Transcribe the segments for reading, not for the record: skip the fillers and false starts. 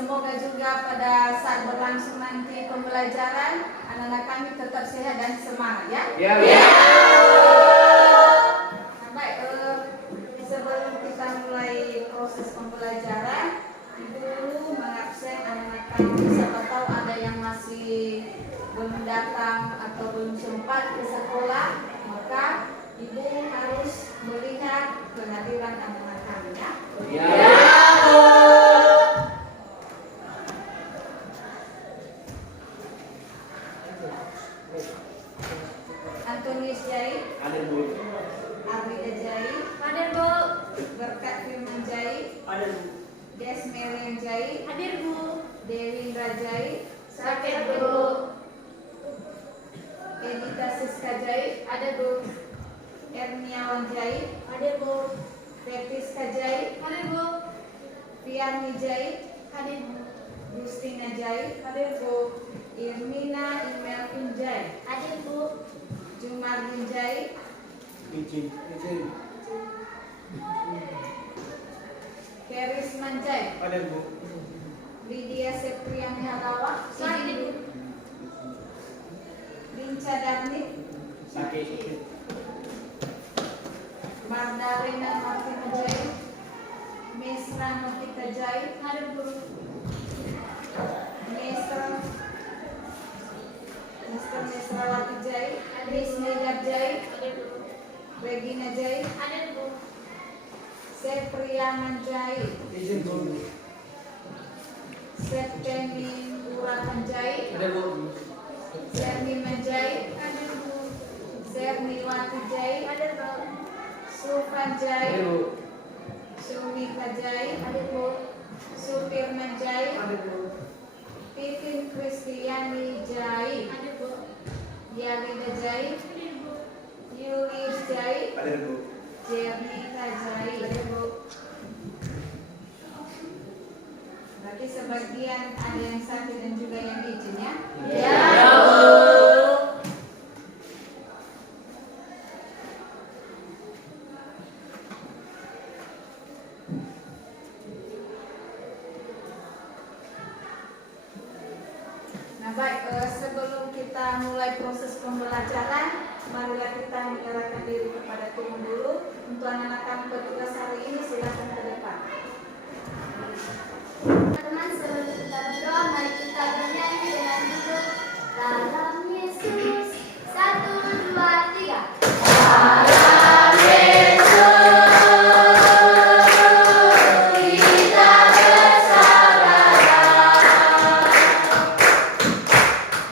Semoga juga pada saat berlangsung nanti pembelajaran, anak-anak kami tetap sehat dan semangat ya. Ya. Nah, baik, sebelum kita mulai proses pembelajaran, Ibu dulu mengabsen anak-anak kami. Siapa tahu ada yang masih belum datang atau belum sempat ke sekolah, maka Ibu harus melihat kehadiran anak-anak kami ya. Ya. Antonius Jai, Ada Bu. Arwida Jai, Hadir Bu. Berkat Firman Jai, Ada Bu. Des Merian Jai, Hadir Bu. Dewi Rajai, Sakit Bu. Edita Siska Jai, Ada Bu. Erniawan Jai, Hadir Bu. Fetiska Jai, Hadir Bu. Fiarni Jai, Hadir Bu. Justina Jai, hadir Bu. Irmina Imelvin Jai, Hadir Bu. Jumardin Jai, Izin. Kerisman Jai, Ada Bu. Lydia Septriani Halawa, Hadir Bu. Linca Darni, Sakit. Magdalena Martina Jai, Mesra Novita Jai, Hadir Bu. Mr. Mesrawati Jai, Miss Negar Jai, Hadir Bu. Regina Jai, Hadir Bu. Sepriyaman Jai, Izin Bu. Septeni Uratan Jai, Ada Bu. Sermina Jai, Hadir Bu. Serniwati Jai, Hadir Bu. Sufan Ada Jai, Bu. Sumika Jai, Hadir Bu. Supirman Jai, Ada Bu. Titin Kristiani Jai, Hadir Bu. Yalida Jai, Hadir Bu. Yulis Jai, Ada Bu. Jernita Jai. Berarti sebagian ada yang sakit dan juga yang izin ya. Ya. Nah baik, sebelum kita mulai proses pembelajaran, marilah kita menyerahkan diri kepada Tuhan dulu. Untuk anak-anak kami petugas hari ini silakan ke depan. Teman-teman, sebelum kita berdoa, mari kita bernyanyi dengan judul Dalam Yesus. 1, 2, 3. Dalam Yesus kita bersaudara.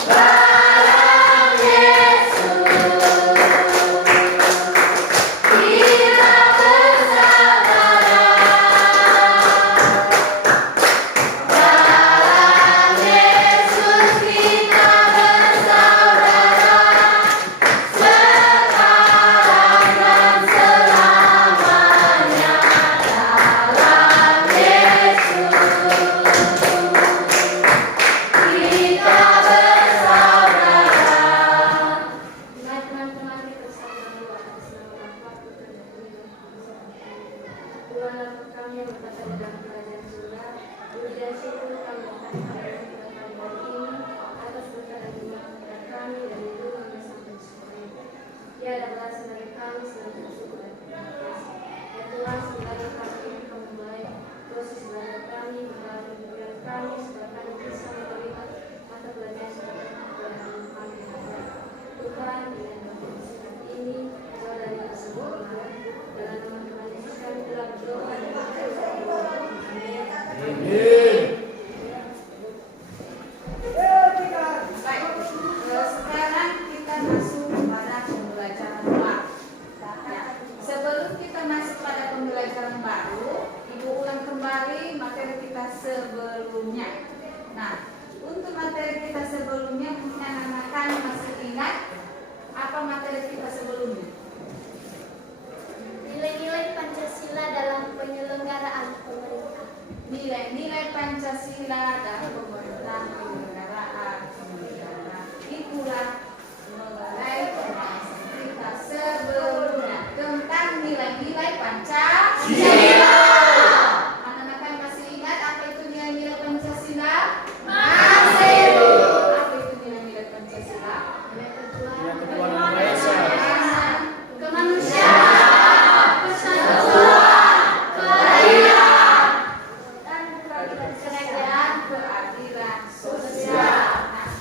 Dalam Yesus kita bersaudara. Dalam Yesus kita bersaudara, sekarang dan selamanya. Dalam Yesus kita bersaudara. Mari teman-teman kita sama doa atas nama Bapa, Putra, dan Roh Kudus. Tuhan Allah kami yang berkata dalam kerajaan surga, dari situ kami akan mengadakan kita pada hari ini atas berkat dan iman kepada kami dari dulu kami sampai sekarang. Ya adalah sebagai kami selalu bersyukur dan terima kasih. Ya Tuhan, segala kami kamu baik, proses belajar kami, melalui pikiran kami, supaya kami bisa melihat mata pelajaran sebagai pelajaran kami yang baik. Tuhan, dengan kondisi ini, jauh dari kesempurnaan, dalam nama Tuhan Yesus kami telah berdoa dan berdoa. Amin. Baik, sekarang kita masuk pada pembelajaran baru. Ya, sebelum kita masuk pada pembelajaran baru, Ibu ulang kembali materi kita sebelumnya. Nah, untuk materi kita sebelumnya, mungkin anak-anak kami masih ingat apa materi kita sebelumnya? Nilai-nilai Pancasila dalam penyelenggaraan pemerintah. Nilai-nilai Pancasila dalam pemerintahan penyelenggaraan negara. Itulah mengenai pembahasan kita sebelumnya tentang nilai-nilai Pancasila. Anak-anak masih ingat apa itu nilai-nilai Pancasila? kerajaan keadilan sosial. Nah,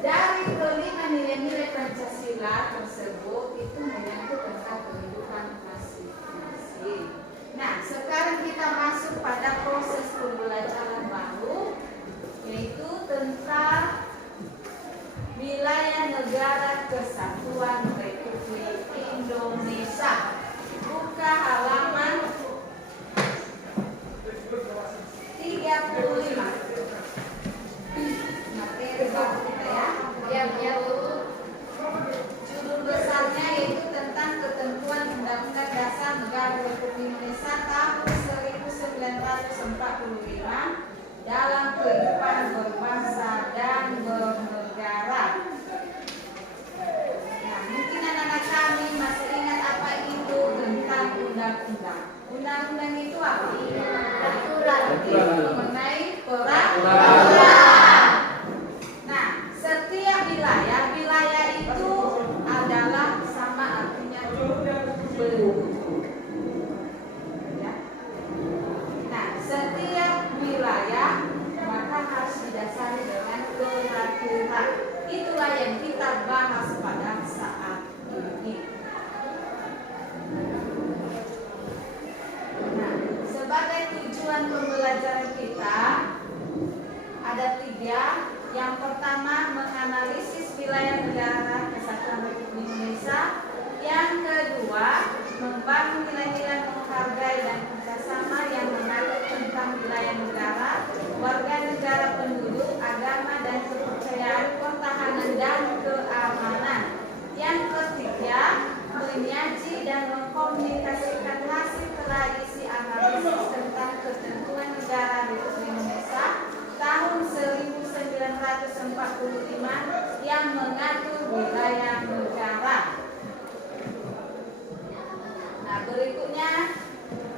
dari kelima nilai-nilai Pancasila tersebut itu menyangkut tentang kehidupan masing-masing. Nah, sekarang kita masuk pada proses pembelajaran baru, yaitu tentang wilayah negara kesatuan Republik Indonesia. Buka halaman 35. Materi baru kita ya. Judul besarnya yaitu tentang ketentuan Undang-Undang Dasar Negara Republik Indonesia tahun 1945 dalam kehidupan berbangsa dan bernegara. Nah, mungkin anak-anak kami masih ingat apa itu tentang undang-undang. Undang-undang itu apa? Aturan mengenai peraturan. Nah, setiap wilayah itu adalah sama artinya belum. Ya. Nah, setiap wilayah maka harus didasari dengan peraturan. Itulah yang kita bahas pada saat ini. Nah, sebagai tujuan pembelajaran kita ada 3. Yang pertama, menganalisis wilayah negara kesatuan Republik Indonesia. Yang kedua, membangun nilai-nilai menghargai dan kerjasama yang mengatur tentang wilayah negara, warga negara, penduduk, agama dan kepercayaan, pertahanan dan keamanan. Yang ketiga, menyaji dan mengkomunikasikan hasil tradisi analisis tentang ketentuan negara Republik Indonesia tahun 1945 yang mengatur wilayah negara. Nah, berikutnya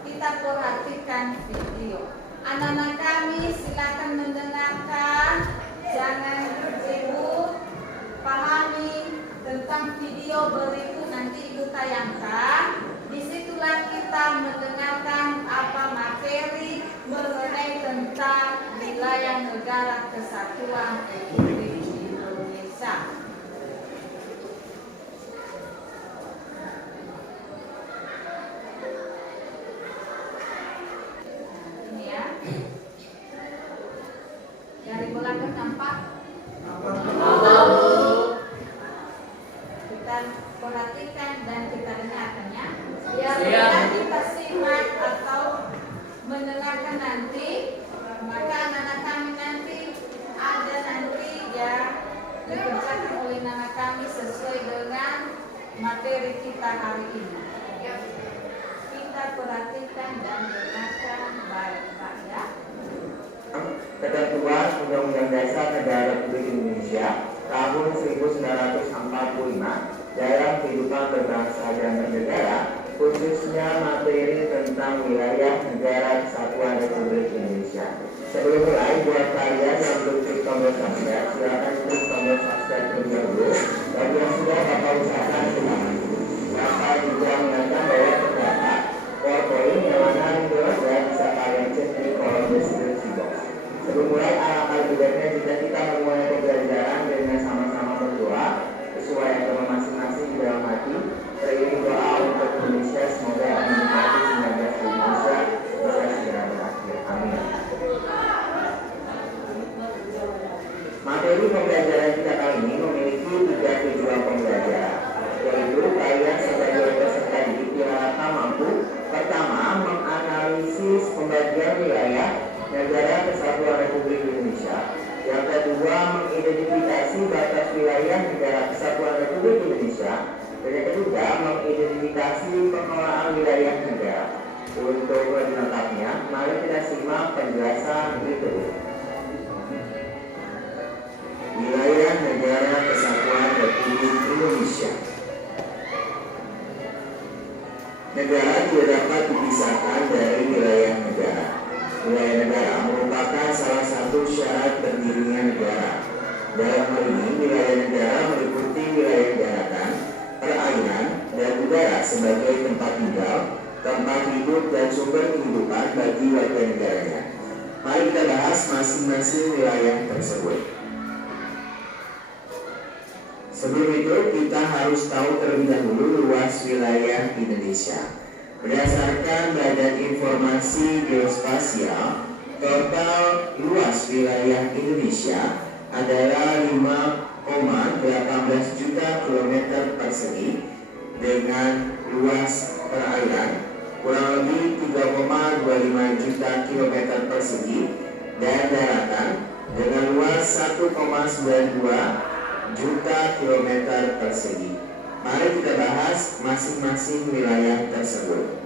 kita perhatikan video. Anak-anak kami silakan mendengarkan, jangan ribut, pahami tentang video berikut nanti Ibu tayangkan. Disitulah kita mendengarkan apa materi mengenai tentang wilayah negara kesatuan Republik Indonesia. Ini ya. Dari belakang nampak? Kita perhatikan dan kita dengarkannya. Biar kita simak atau mendengarkan nanti, maka anak-anak kami nanti ada nanti ya dikerjakan oleh anak kami sesuai dengan materi kita hari ini. Kita perhatikan dan dengarkan baik-baik ya. Ketentuan Undang-Undang Dasar Negara Republik Indonesia tahun 1945 dalam kehidupan berbangsa dan bernegara, khususnya materi tentang wilayah negara kesatuan Republik Indonesia. Sebelum mulai, buat kalian yang belum klik tombol subscribe, silakan klik tombol subscribe terlebih dahulu. Bagi yang sudah, Bapak usahakan selamat. Bapak juga mengingatkan bahwa terdapat PowerPoint yang mana ya bisa kalian cek di kolom deskripsi box. Sebelum mulai, alangkah lebih baiknya jika kita memulai pembelajaran dengan sama-sama berdoa sesuai agama masing-masing di dalam hati. Beriring doa untuk Indonesia, semoga menikmati 19 Indonesia bisa segera berakhir. Amin. Materi pembelajaran kita kali ini memiliki 3 tujuan pembelajaran, yaitu kalian sebagai peserta didik diharapkan mampu pertama, menganalisis pembagian wilayah negara kesatuan Republik Indonesia. Yang kedua, mengidentifikasi batas wilayah negara kesatuan Republik Indonesia. Dan yang ketiga, mengidentifikasi pengelolaan wilayah negara. Untuk lebih lengkapnya, mari kita simak penjelasan berikut. Wilayah negara kesatuan Republik Indonesia. Negara tidak dapat dipisahkan dari wilayah negara. Wilayah negara merupakan salah satu syarat berdirinya negara. Dalam hal ini, wilayah negara meliputi wilayah daratan, perairan, dan udara sebagai tempat tinggal, tempat hidup, dan sumber kehidupan bagi warga negaranya. Mari kita bahas masing-masing wilayah tersebut. Sebelum itu, kita harus tahu terlebih dahulu luas wilayah Indonesia. Berdasarkan Badan Informasi Geospasial, total luas wilayah Indonesia adalah 5,18 juta kilometer persegi dengan luas perairan kurang lebih 3,25 juta kilometer persegi dan daratan dengan luas 1,92 juta kilometer persegi. Mari kita bahas masing-masing wilayah tersebut.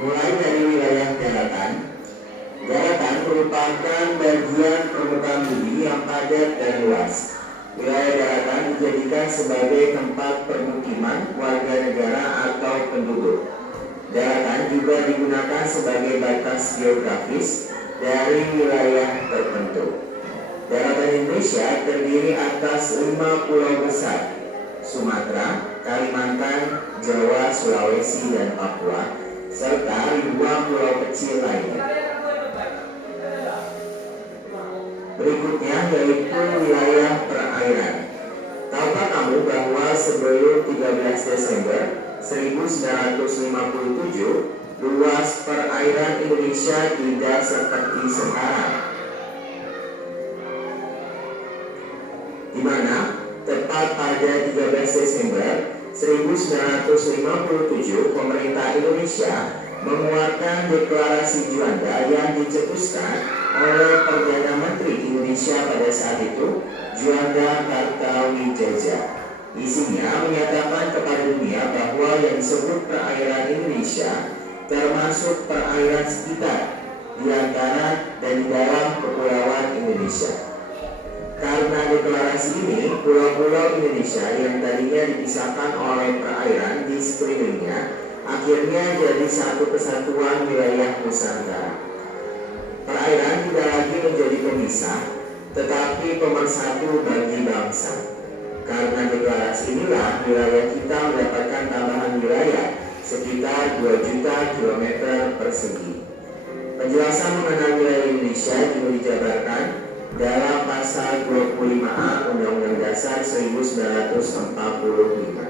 Mulai dari wilayah daratan. Daratan merupakan bagian permukaan bumi yang padat dan luas. Wilayah daratan dijadikan sebagai tempat permukiman warga negara atau penduduk. Daratan juga digunakan sebagai batas geografis dari wilayah tertentu. Daratan Indonesia terdiri atas 5 pulau besar: Sumatera, Kalimantan, Jawa, Sulawesi, dan Papua, serta ribuan pulau kecil lainnya. Berikutnya yaitu wilayah perairan. Tahukah kamu bahwa sebelum 13 Desember 1957 luas perairan Indonesia tidak seperti sekarang, di mana tepat pada 13 Desember 1957 pemerintah Indonesia mengeluarkan deklarasi Juanda yang dicetuskan oleh Perdana Menteri Indonesia pada saat itu, Juanda Kartawijaya. Isinya menyatakan kepada dunia bahwa yang disebut perairan Indonesia termasuk perairan sekitar, di antara dan di dalam kepulauan Indonesia. Karena deklarasi ini, pulau-pulau Indonesia yang tadinya dipisahkan oleh perairan di sekelilingnya akhirnya jadi satu kesatuan wilayah Nusantara. Perairan tidak lagi menjadi pemisah, tetapi pemersatu bagi bangsa. Karena deklarasi inilah wilayah kita mendapatkan tambahan wilayah sekitar 2 juta kilometer persegi. Penjelasan mengenai wilayah Indonesia juga dijabarkan dalam pasal 25A Undang-Undang Dasar 1945.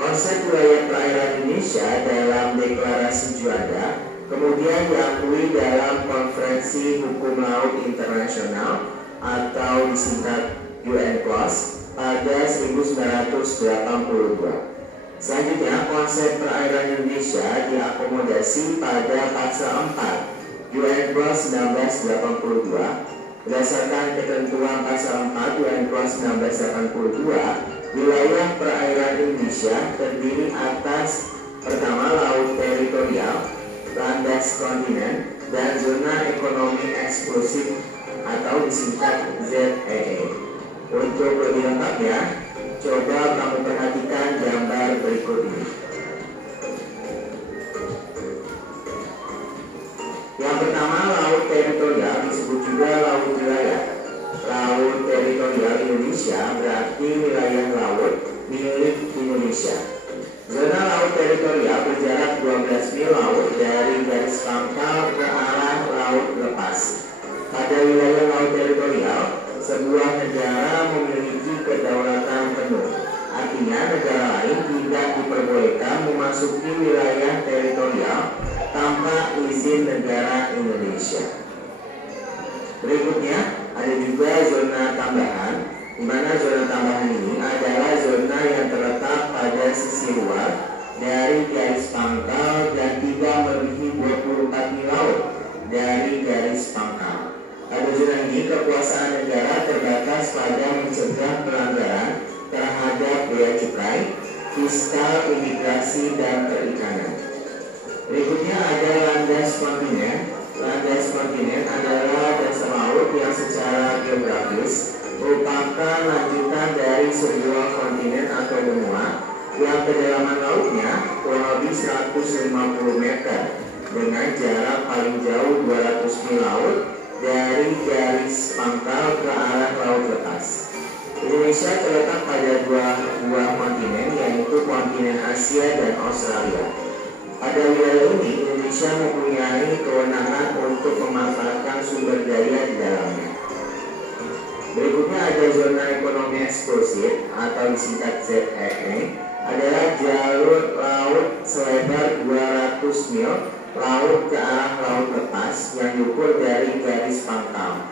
Konsep wilayah perairan Indonesia dalam deklarasi Juanda kemudian diakui dalam Konferensi Hukum Laut Internasional atau disingkat UNCLOS pada 1982. Selanjutnya, konsep perairan Indonesia diakomodasi pada pasal 4 UNCLOS 1982. Berdasarkan ketentuan pasal 4 UNCLOS 1982, wilayah perairan Indonesia terdiri atas pertama laut teritorial, landas kontinen, dan zona ekonomi eksklusif atau disingkat ZEE. Untuk lebih lengkapnya, coba kamu perhatikan gambar berikut ini. Yang pertama, laut teritorial disebut juga laut wilayah. Laut teritorial Indonesia berarti wilayah laut milik Indonesia. Zona laut teritorial berjarak 12 mil laut dari garis pangkal ke arah laut lepas. Pada wilayah laut teritorial, sebuah negara memiliki kedaulatan penuh. Artinya negara lain tidak diperbolehkan memasuki wilayah teritorial tanpa izin negara Indonesia. Berikutnya ada juga zona tambahan, di mana zona tambahan ini adalah zona yang terletak pada sisi luar dari garis pangkal dan tidak melebihi 24 mil laut dari garis pangkal. Pada zona ini kekuasaan negara terbatas pada mencegah pelanggaran terhadap bea cukai, fiskal, imigrasi, dan perikanan. Berikutnya ada landas kontinen. Landas kontinen adalah dasar laut yang secara geografis merupakan lanjutan dari sebuah kontinen atau benua yang kedalaman lautnya kurang lebih 150 meter dengan jarak paling jauh 200 mil laut dari garis pangkal ke arah laut lepas. Indonesia terletak pada dua buah kontinen, yaitu kontinen Asia dan Australia. Pada wilayah ini, Indonesia mempunyai kewenangan untuk memanfaatkan sumber daya di dalamnya. Berikutnya ada zona ekonomi eksklusif atau disingkat ZEE, adalah jalur laut selebar 200 mil laut ke arah laut lepas yang diukur dari garis pangkal.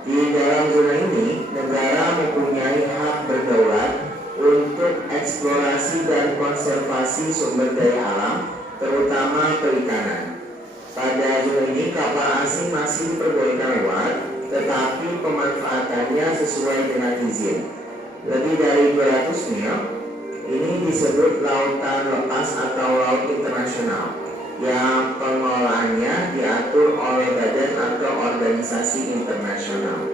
Di dalam zona ini, negara mempunyai hak berdaulat untuk eksplorasi dan konservasi sumber daya alam, terutama perikanan. Pada zona ini, kapal asing masih diperbolehkan lewat, tetapi pemanfaatannya sesuai dengan izin. Lebih dari 200 mil, ini disebut lautan lepas atau laut internasional, yang pengelolaannya diatur oleh badan atau organisasi internasional.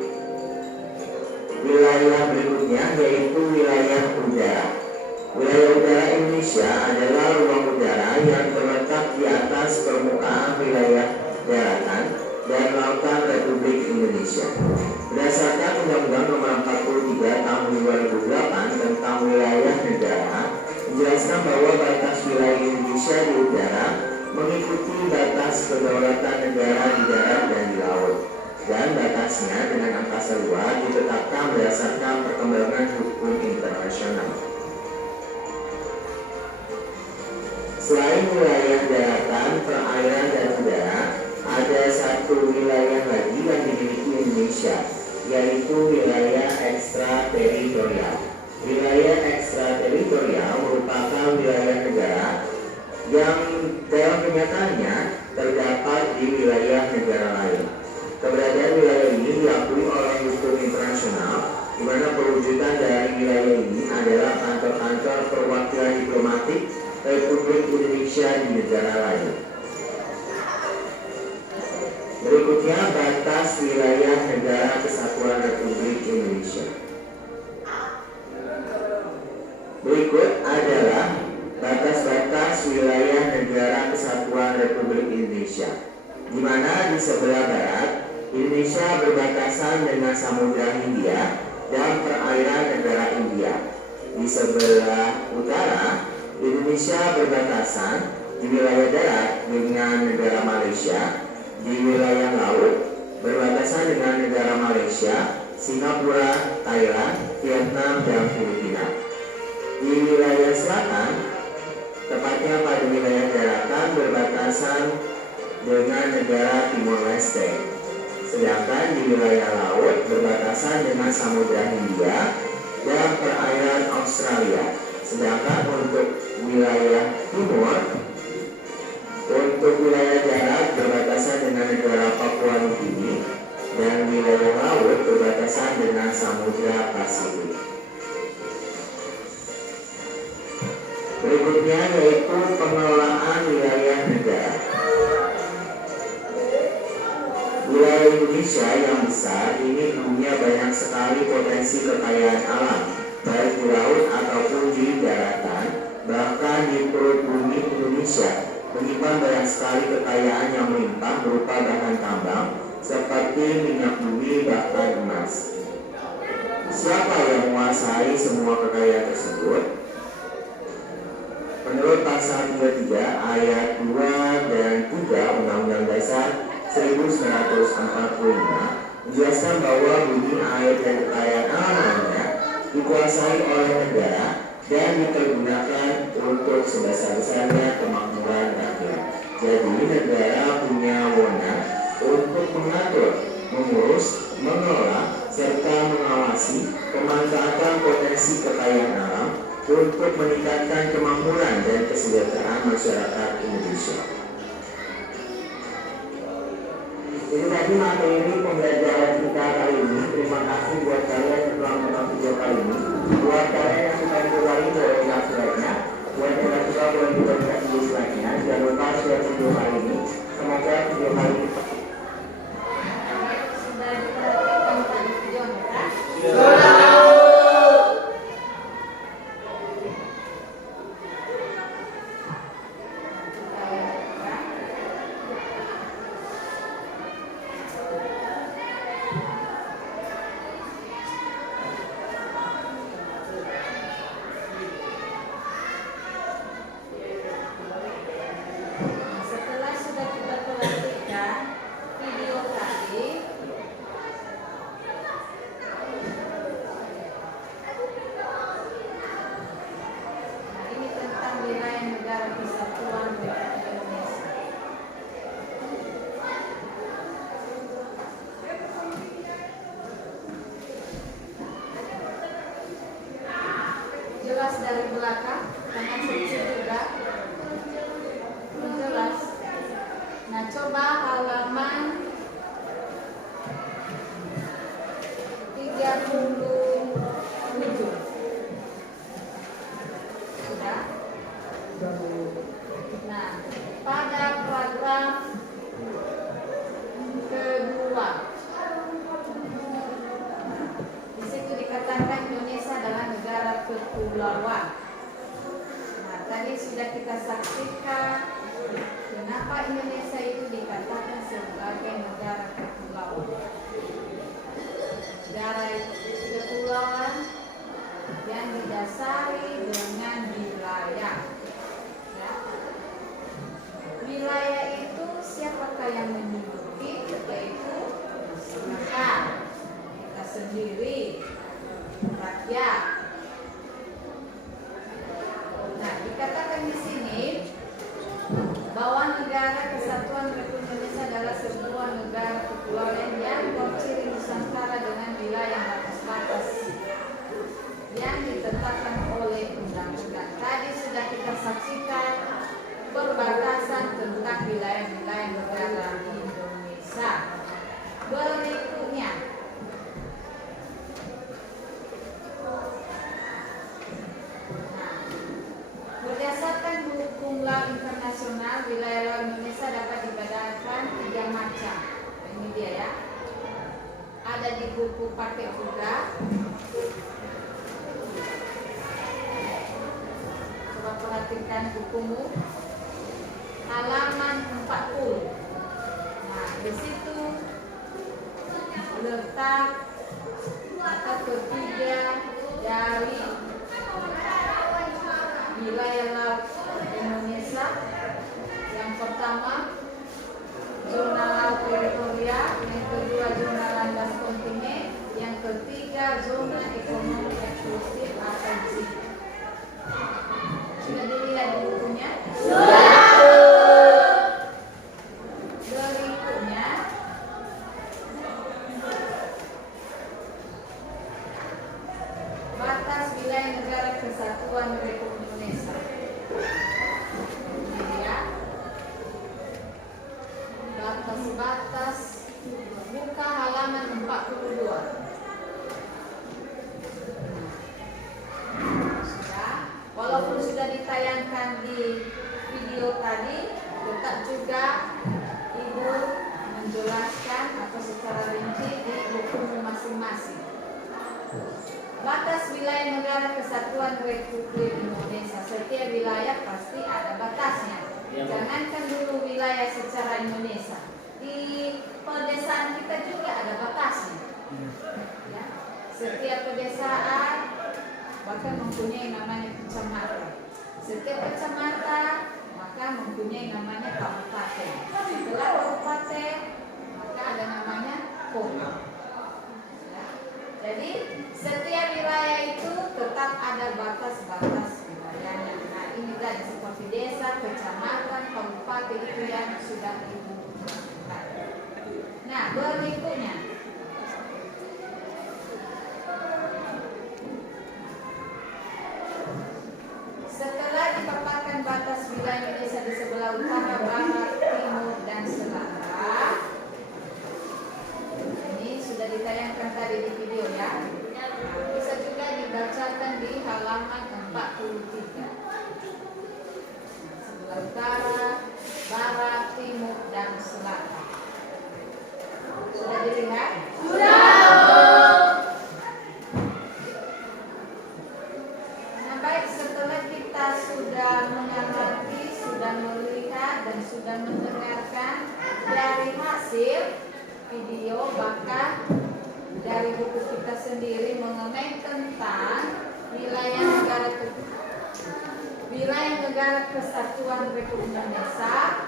Wilayah berikutnya yaitu wilayah udara. Wilayah udara Indonesia adalah ruang udara yang terletak di atas permukaan wilayah daratan dan lautan Republik Indonesia. Berdasarkan Undang-Undang Nomor 43 Tahun 2008 tentang wilayah negara, menjelaskan bahwa batas wilayah Indonesia di udara mengikuti batas kedaulatan negara di darat dan di laut, dan batasnya dengan angkasa luar ditetapkan berdasarkan perkembangan hukum internasional. Selain wilayah daratan, perairan, dan udara, ada satu wilayah lagi yang dimiliki Indonesia, yaitu wilayah ekstrateritorial. Wilayah ekstrateritorial merupakan wilayah negara yang dalam kenyataannya terdapat di wilayah negara lain. Keberadaan wilayah ini diakui oleh hukum internasional, di mana perwujudan dari wilayah ini adalah kantor-kantor perwakilan diplomatik Republik Indonesia di negara lain. Berikutnya batas wilayah negara kesatuan Republik Indonesia. Berikut adalah batas-batas wilayah negara kesatuan Republik Indonesia, di mana di sebelah barat Indonesia berbatasan dengan Samudra Hindia dan perairan negara India. Di sebelah utara Indonesia berbatasan di wilayah darat dengan negara Malaysia. Di wilayah laut berbatasan dengan negara Malaysia, Singapura, Thailand, Vietnam, dan Filipina. Di wilayah selatan, tepatnya pada wilayah daratan, berbatasan dengan negara Timor Leste. Sedangkan di wilayah laut berbatasan dengan Samudra Hindia dan perairan Australia. Sedangkan untuk wilayah timur, untuk wilayah darat berbatasan dengan negara Papua Nugini, dan wilayah laut berbatasan dengan Samudra Pasifik. Berikutnya yaitu pengelolaan wilayah negara. Wilayah Indonesia yang besar ini punya banyak sekali potensi kekayaan alam, baik di laut ataupun di daratan. Bahkan di perut bumi Indonesia menyimpan banyak sekali kekayaan yang melimpah berupa bahan tambang seperti minyak bumi bahkan emas. Siapa yang menguasai semua kekayaan tersebut? Menurut pasal 33 ayat 2 dan 3 Undang-Undang Dasar 1945 menjelaskan bahwa bumi, air, dan kekayaan alam lainnya dikuasai oleh negara dan dipergunakan untuk sebesar-besarnya kemakmuran rakyat. Jadi negara punya wewenang untuk mengatur, mengurus, mengelola, serta mengawasi pemanfaatan potensi kekayaan alam untuk meningkatkan kemakmuran dan kesejahteraan masyarakat Indonesia. Ini tadi materi pembelajaran kita kali ini. Terima kasih buat kalian yang telah menonton video kali ini. Buat kalian yang suka diulangi boleh lihat slide-nya. Buat yang tidak suka boleh juga lihat video slide-nya. Jangan lupa share video kali ini. Semoga video kali ini Sudah diperhatikan tadi videonya kan? Nah, pada paragraf kedua, di situ dikatakan Indonesia adalah negara kepulauan. Nah, tadi sudah kita saksikan kenapa Indonesia itu dikatakan sebagai negara kepulauan. Negara kepulauan yang didasari dengan wilayah. Ya. Wilayah itu siapakah yang menduduki? Yaitu masyarakat, kita sendiri, rakyat. Nah, dikatakan di sini bahwa negara Kesatuan Republik Indonesia adalah sebuah negara kepulauan yang berciri Nusantara dengan wilayah batas-batas yang ditetapkan oleh undang-undang. Tadi sudah kita saksikan perbatasan tentang wilayah-wilayah negara Indonesia. Berikutnya, berdasarkan hukum laut internasional, wilayah laut Indonesia dapat dibedakan 3 macam. Ini dia ya. Ada di buku paket juga. Coba perhatikan bukumu. Halaman 40. Nah, di situ letak kata ketiga dari wilayah laut Indonesia. Yang pertama, zona laut teritorial, yang kedua zona landas kontinen, yang ketiga zona ekonomi eksklusif atau ZEE. Sudah dilihat di bukunya? Berikutnya, batas wilayah negara Kesatuan Republik Indonesia. Ini dia. Batas-batas, buka halaman 42. Sudah, walaupun sudah ditayangkan di video tadi, tetap juga Ibu menjelaskan atau secara rinci di buku masing-masing. Batas wilayah negara Kesatuan Republik Indonesia. Setiap wilayah pasti ada batasnya. Jangankan dulu wilayah secara Indonesia, di pedesaan kita juga ada batasnya. Ya. Setiap pedesaan bahkan mempunyai namanya kecamatan. Setiap kecamatan maka mempunyai namanya kabupaten. Setelah kabupaten maka ada namanya kota. Ya. Jadi setiap wilayah itu tetap ada batas-batas wilayahnya. Nah, ini tadi seperti desa, kecamatan, kabupaten itu yang sudah Ibu lakukan. Nah, berikutnya setelah dipaparkan batas wilayah Indonesia di sebelah utara, barat, timur, dan selatan, ini sudah ditayangkan tadi di video ya. Nah, bisa juga dibacakan di halaman 43. Sebelah utara, barat, timur, dan selatan. Sudah dilihat? Nah, baik, setelah kita sudah mengamati, sudah melihat, dan sudah mendengarkan dari hasil video, bahkan dari buku kita sendiri mengenai tentang wilayah negara Kesatuan Republik Indonesia,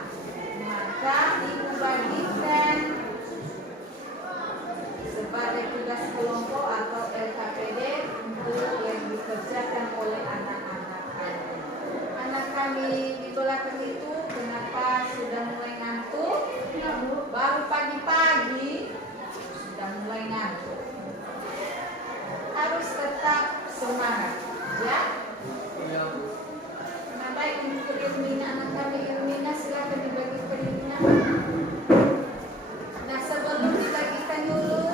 maka Ibu bagikan sebagai tugas kelompok atau LKPD untuk yang dikerjakan oleh anak-anak kami. Anak kami di belakang itu kenapa sudah mulai ngantuk? Baru pagi-pagi sudah mulai ngantuk. Harus tetap semangat, ya. Nah, baik, untuk Irmina, anak kami Irmina, silakan dibagi Irmina. Nah, sebelum dibagikan dulu,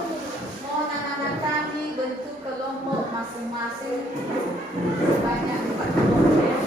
mohon anak-anak kami bentuk kelompok masing-masing sebanyak 4 kelompok.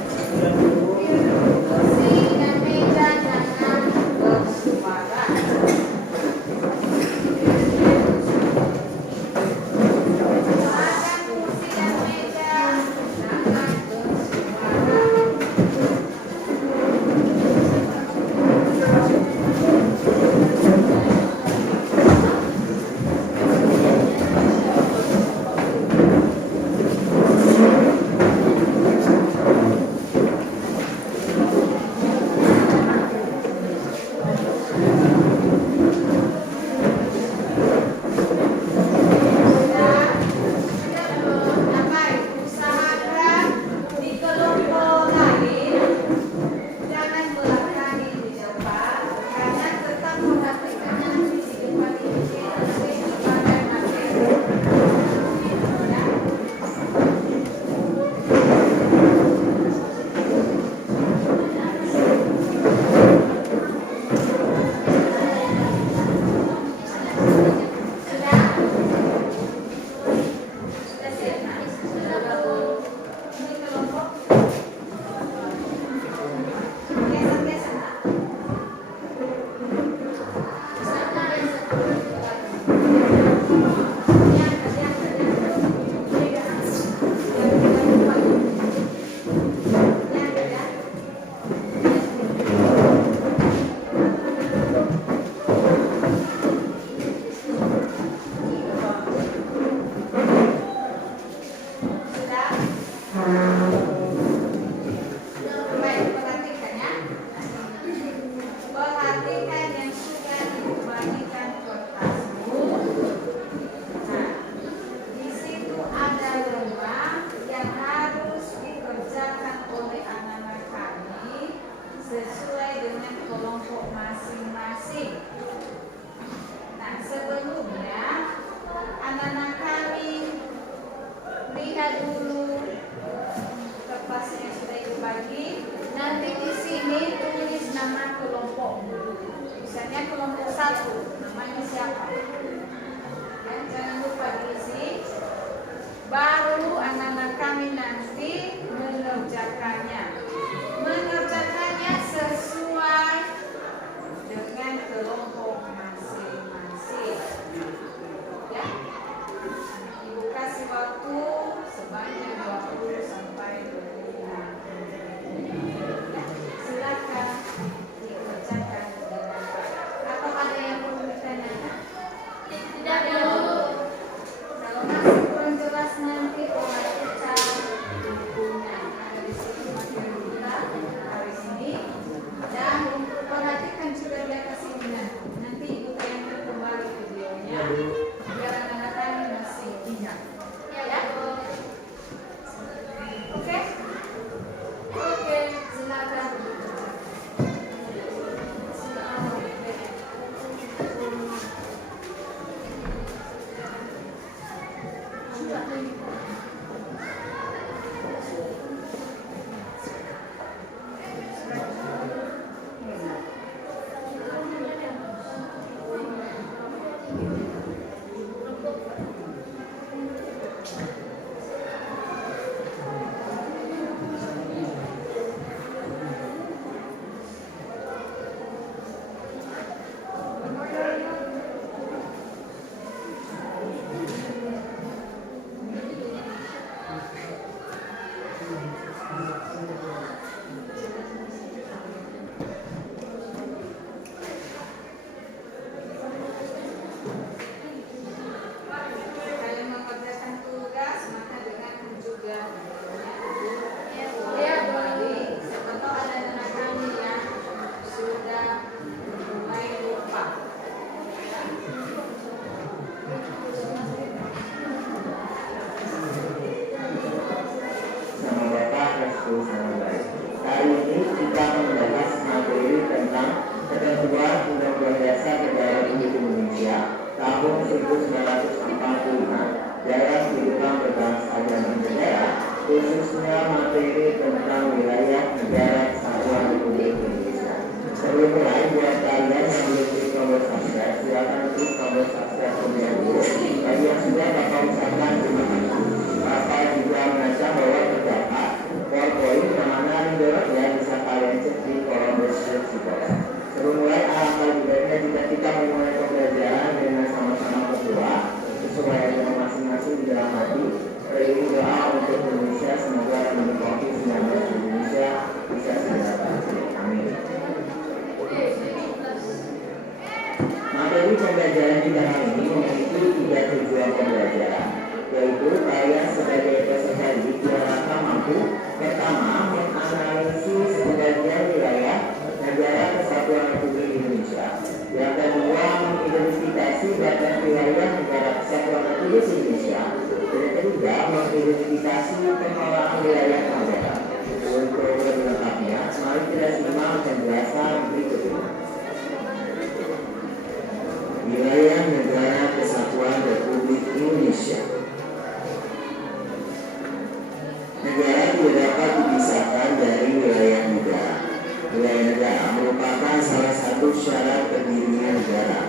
syarat terdirinya negara.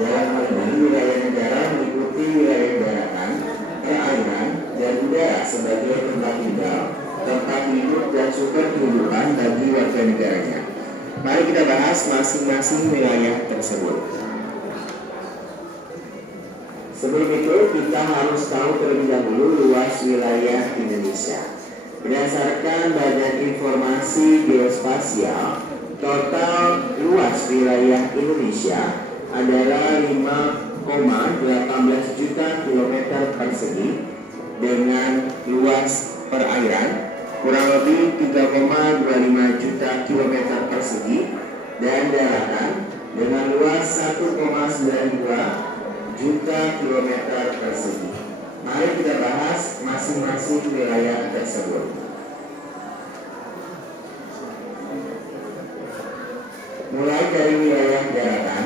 Dalam hal ini, wilayah negara meliputi wilayah daratan, perairan, dan udara sebagai tempat tinggal, tempat hidup, dan sumber kehidupan bagi warga negaranya. Mari kita bahas masing-masing wilayah tersebut. Sebelum itu, kita harus tahu terlebih dahulu luas wilayah Indonesia. Berdasarkan Badan Informasi Geospasial, total luas wilayah Indonesia adalah 5,18 juta kilometer persegi dengan luas perairan kurang lebih 3,25 juta kilometer persegi dan daratan dengan luas 1,92 juta kilometer persegi. Mari kita bahas masing-masing wilayah tersebut. Mulai dari wilayah daratan.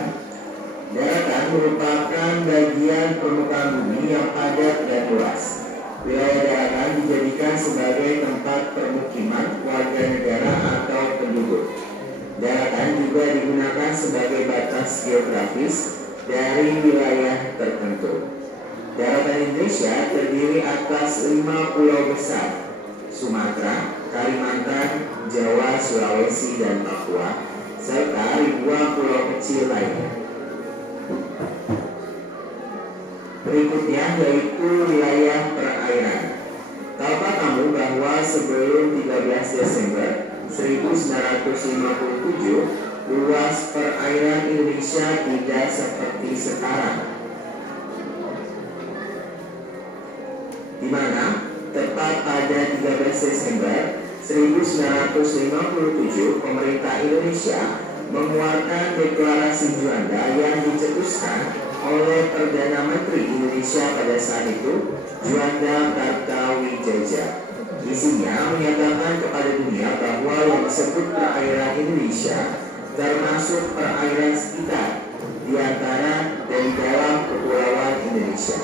Daratan merupakan bagian permukaan bumi yang padat dan luas. Wilayah daratan dijadikan sebagai tempat permukiman warga negara atau penduduk. Daratan juga digunakan sebagai batas geografis dari wilayah tertentu. Daratan Indonesia terdiri atas 5 pulau besar: Sumatera, Kalimantan, Jawa, Sulawesi, dan Papua, serta ribuan pulau kecil lainnya. Berikutnya yaitu wilayah perairan. Tahukah kamu bahwa sebelum 13 Desember 1957, luas perairan Indonesia tidak seperti sekarang, di mana tepat pada 13 Desember 1957 pemerintah Indonesia mengeluarkan deklarasi Juanda yang dicetuskan oleh Perdana Menteri Indonesia pada saat itu, Juanda Kartawijaya. Isinya menyatakan kepada dunia bahwa yang disebut perairan Indonesia termasuk perairan sekitar, di antara dan dalam kepulauan Indonesia.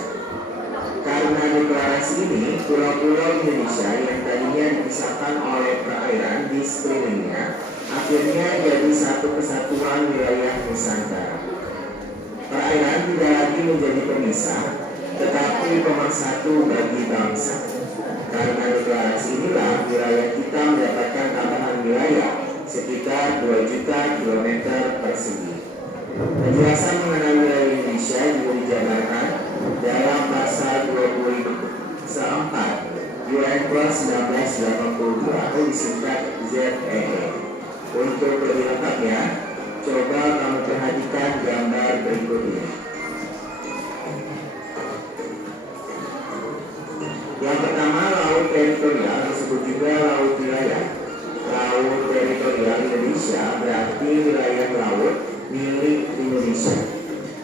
Karena deklarasi ini, pulau-pulau Indonesia yang tadinya dipisahkan oleh perairan di sekelilingnya akhirnya jadi satu kesatuan wilayah Nusantara. Perairan tidak lagi menjadi pemisah, tetapi pemersatu bagi bangsa. Karena deklarasi inilah wilayah kita mendapatkan tambahan wilayah sekitar 2 juta kilometer persegi. Penjelasan mengenai wilayah Indonesia juga dijabarkan dalam pasal 24 UN Plus 1982 atau disingkat ZEE. Untuk lebih lengkapnya, coba kamu perhatikan gambar berikut ini. Yang pertama, laut teritorial disebut juga laut wilayah. Laut teritorial Indonesia berarti wilayah laut milik Indonesia.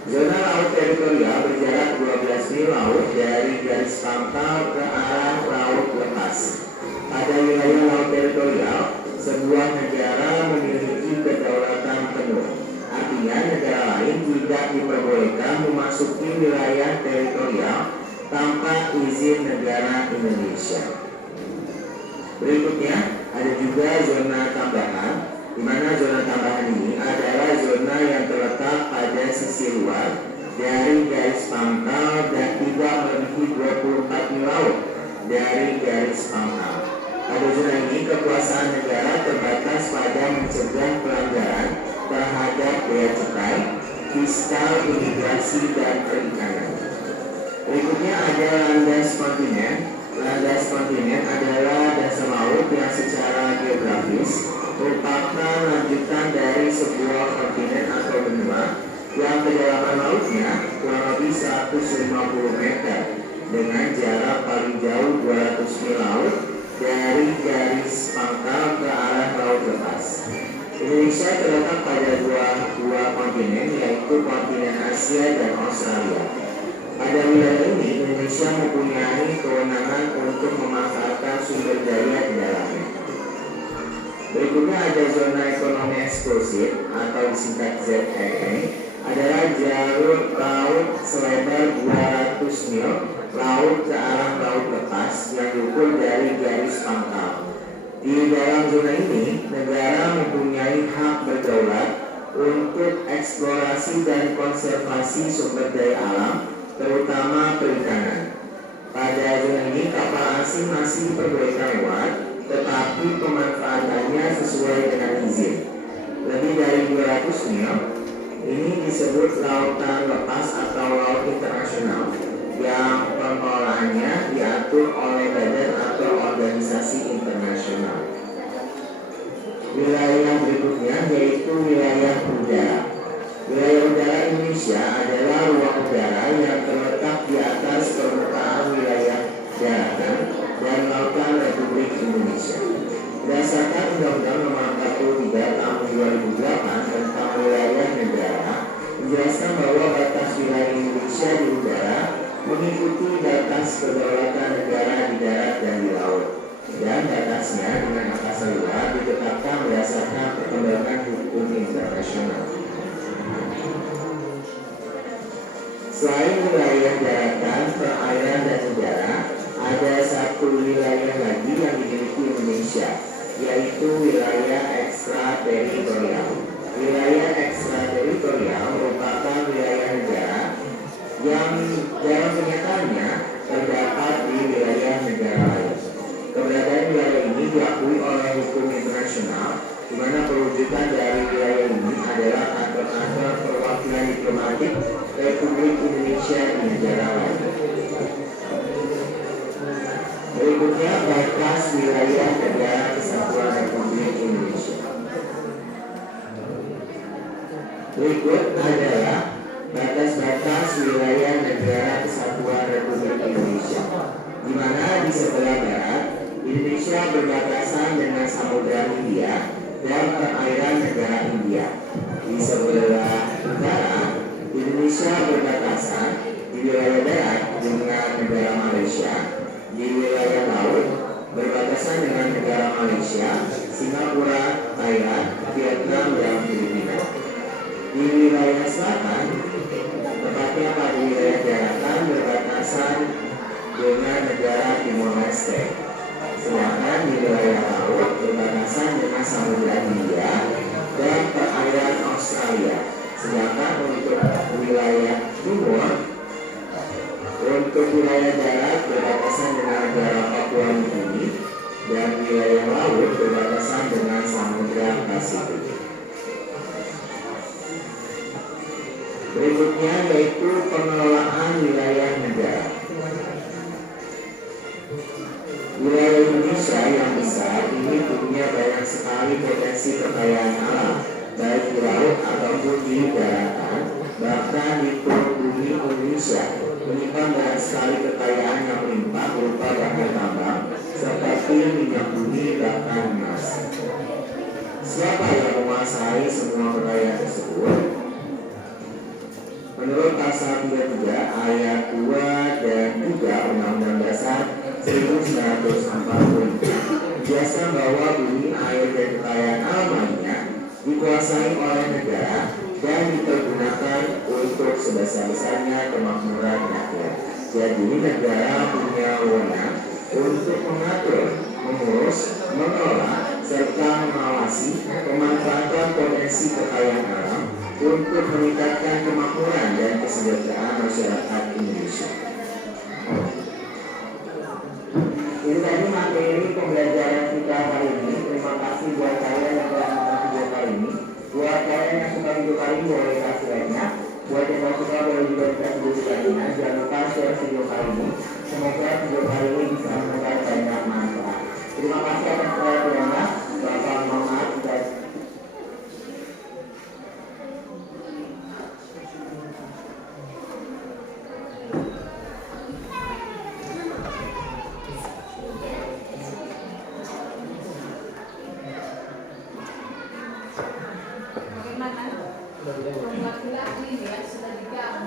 Zona laut teritorial berjarak 12 mil laut dari garis pangkal ke arah laut lepas. Pada wilayah laut teritorial, sebuah negara memiliki kedaulatan penuh. Artinya negara lain tidak diperbolehkan memasuki wilayah teritorial tanpa izin negara Indonesia. Berikutnya ada juga zona tambahan, di mana zona tambahan ini adalah zona yang terletak pada sisi luar dari garis pangkal dan tidak melebihi 24 mil laut dari garis pangkal. Pada zona ini kekuasaan negara terbatas pada mencegah pelanggaran terhadap bea cukai, fiskal, imigrasi, dan perikanan. Berikutnya ada landas kontinen. Landas kontinen adalah dasar laut yang secara geografis merupakan lanjutan dari sebuah kontinen atau benua yang kedalaman lautnya kurang lebih 150 meter dengan jarak paling jauh 200 mil laut dari garis pangkal ke arah laut lepas. Indonesia terletak pada dua kontinen, yaitu kontinen Asia dan Australia. Pada wilayah ini, Indonesia mempunyai kewenangan untuk memanfaatkan sumber daya di dalamnya. Berikutnya ada zona ekonomi eksklusif atau disingkat ZEE, adalah jalur laut selebar 200 mil laut ke arah laut lepas yang diukur dari garis pangkal. Di dalam zona ini, negara mempunyai hak berdaulat untuk eksplorasi dan konservasi sumber daya alam, terutama perikanan. Pada zona ini kapal asing masih diperbolehkan lewat, tetapi pemanfaatannya sesuai dengan izin. Lebih dari 200 mil, ini disebut lautan lepas atau laut internasional, yang pengelolaannya diatur oleh badan atau organisasi internasional. Wilayah berikutnya yaitu wilayah udara. Wilayah udara Indonesia adalah ruang udara yang terletak di atas permukaan wilayah daratan dan lautan Republik Indonesia. Berdasarkan Undang-Undang Nomor 43 Tahun 2008 tentang wilayah negara, menjelaskan bahwa batas wilayah Indonesia di udara mengikuti batas kedaulatan negara di darat dan di laut, dan batasnya dengan angkasa luar ditetapkan berdasarkan perkembangan hukum internasional. Selain wilayah daratan, perairan, dan udara, ada satu wilayah lagi yang dimiliki Indonesia, yaitu wilayah ekstrateritorial. Wilayah ekstrateritorial merupakan wilayah negara yang dalam kenyataannya terdapat di wilayah negara lain. Keberadaan wilayah ini diakui oleh hukum internasional, di mana perwujudan dari wilayah ini adalah kantor-kantor perwakilan diplomatik Republik Indonesia di negara lain. Berikutnya batas wilayah negara kesatuan Republik Indonesia. Berikut adalah batas-batas wilayah negara kesatuan Republik Indonesia, di mana di sebelah barat Indonesia berbatasan dengan Samudra Hindia dan perairan negara India. Di sebelah utara Indonesia berbatasan di wilayah darat dengan negara Malaysia. Di wilayah laut berbatasan dengan negara Malaysia, Singapura, Thailand, Vietnam, dan Filipina. Di wilayah selatan, tepatnya pada wilayah daratan berbatasan dengan negara Timor Leste. Sedangkan di wilayah laut berbatasan dengan Samudra Hindia dan perairan Australia. Sedangkan untuk wilayah timur, untuk wilayah darat berbatasan dengan negara Papua Nugini dan wilayah laut berbatasan dengan Samudra Pasifik. Berikutnya yaitu pengelolaan wilayah negara. Wilayah Indonesia yang besar ini punya banyak sekali potensi kekayaan alam, baik di laut ataupun di daratan. Bahkan di Pulau Bumi Indonesia menyimpan banyak sekali kekayaan yang melimpah berupa bahan tambang seperti minyak bumi bahkan emas. Siapa yang menguasai semua kekayaan tersebut? Menurut pasal 33 ayat 2 dan 3 Undang-Undang Dasar 1945 menjelaskan bahwa bumi, air, dan kekayaan alam lainnya dikuasai oleh negara dan dipergunakan untuk sebesar-besarnya kemakmuran rakyat. Jadi negara punya wewenang untuk mengatur, mengurus, mengelola, serta mengawasi pemanfaatan potensi kekayaan alam untuk meningkatkan kemakmuran dan kesejahteraan masyarakat Indonesia. Ini tadi materi pembelajaran kita hari ini. Terima kasih buat kalian yang telah menonton video kali ini. Buat kalian yang suka video kali ini boleh kasih like-nya. Buat yang tidak suka boleh juga dikasih dukungannya. Jangan lupa share video kali ini. Semoga video kali ini bisa memberikan banyak manfaat. Terima kasih atas perhatiannya. Bapak mohon maaf jika Membuat gelas ini ya sudah digang.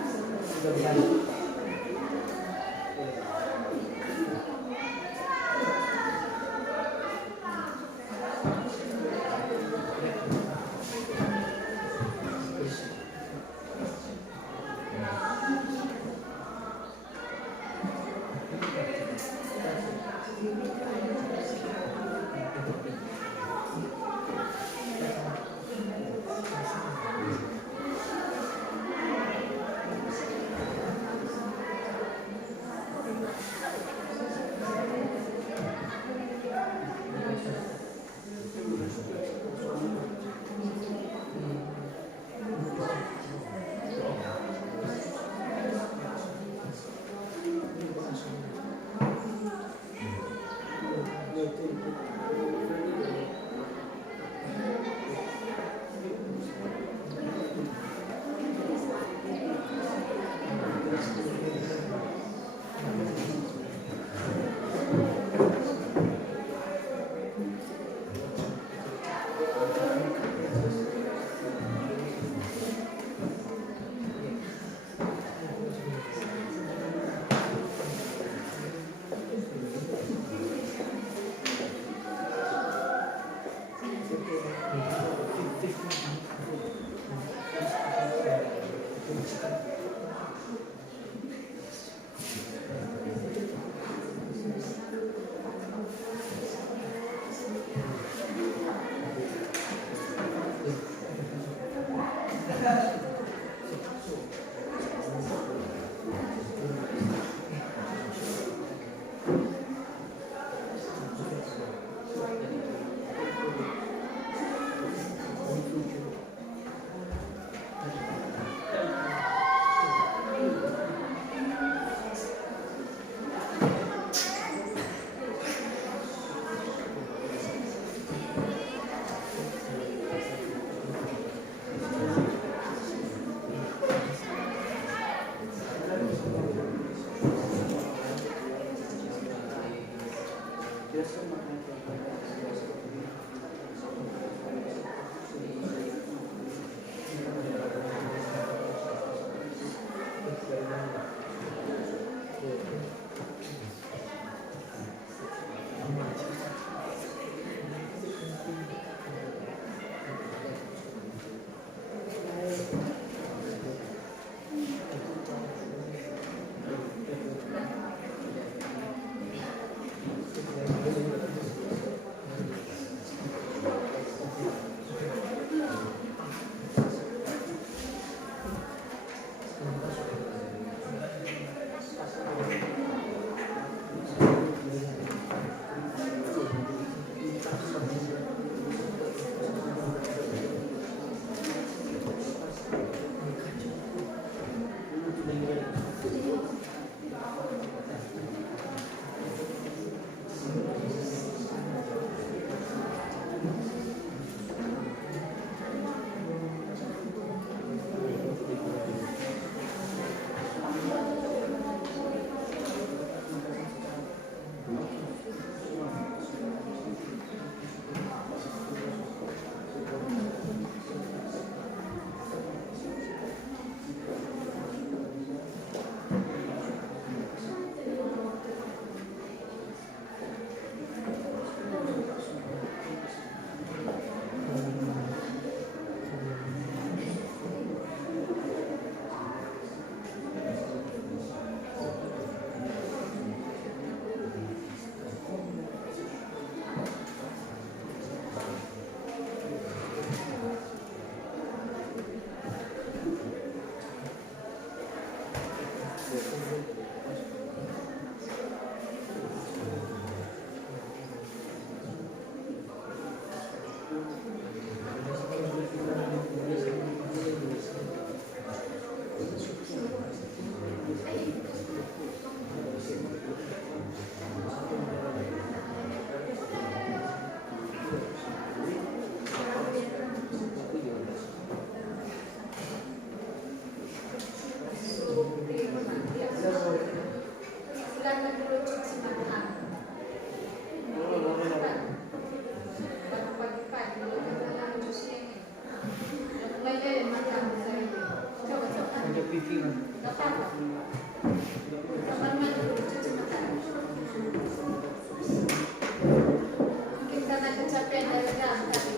Mungkin karena kecapean dari jalan tadi.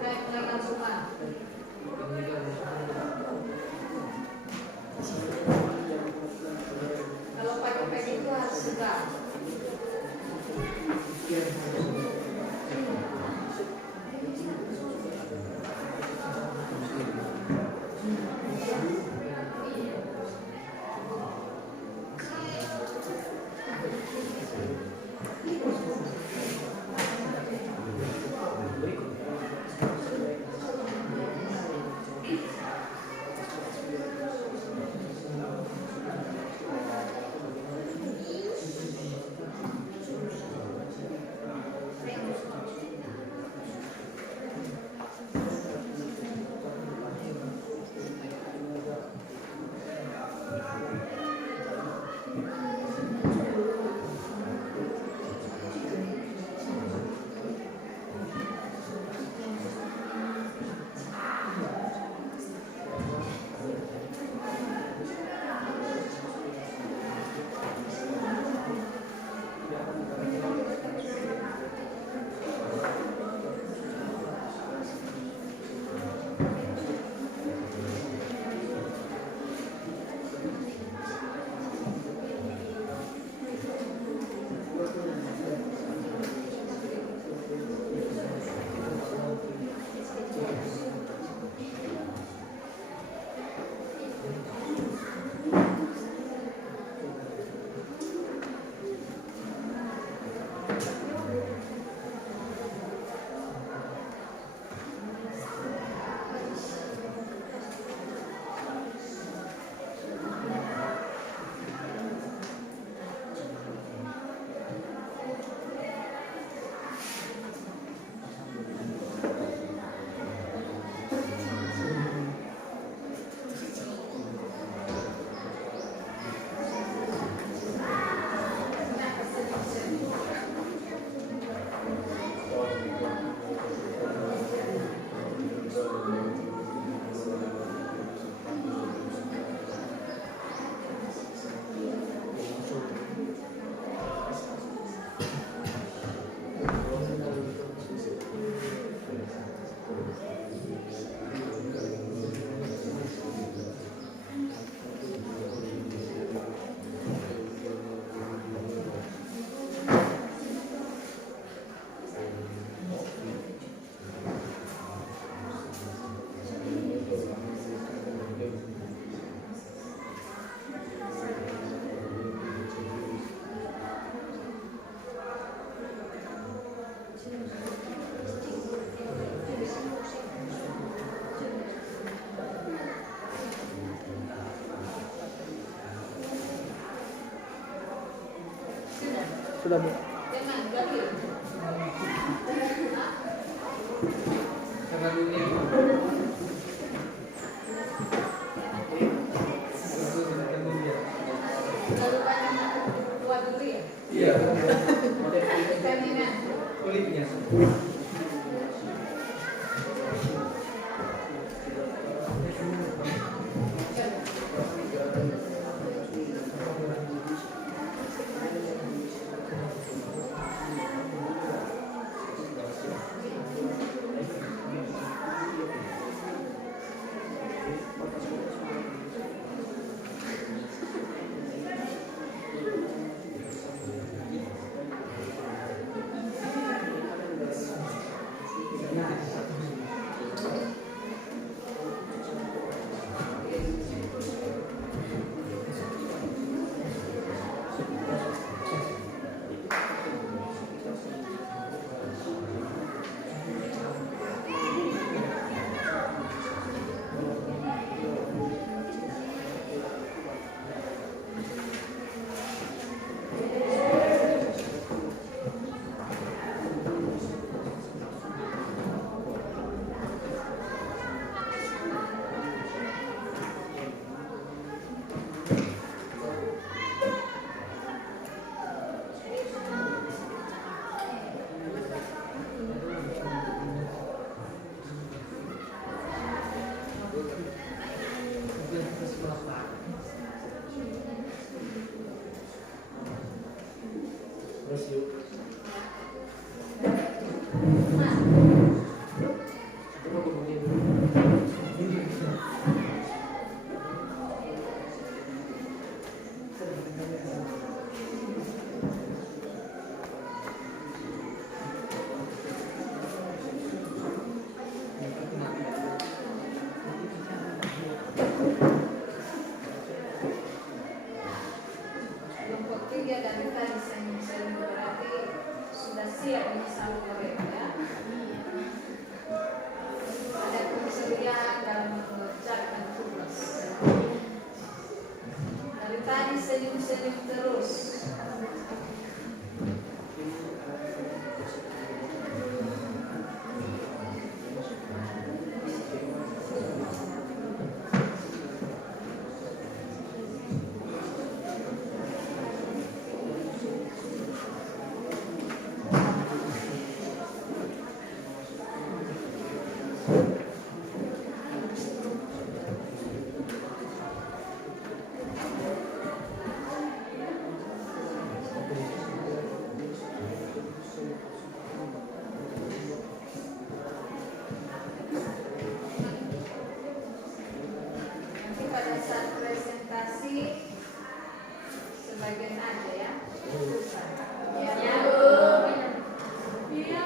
Mulai langsung Pak. Kalau pagi-pagi itu harus segar. sudah Bu. Jangan gakil. Jangan dunia. Lalu kan buat dulu ya. Iya. Ikan ini. Kulitnya. Terus yuk. Kelompok 3 dan tadi senyum-senyum berarti sudah siap ini sama mereka ya. Ada keseriaan dalam mengerjakan tugas. Dari tadi senyum-senyum terus. Nanti pada saat presentasi sebagian aja ya. Ya, Bu. Iya.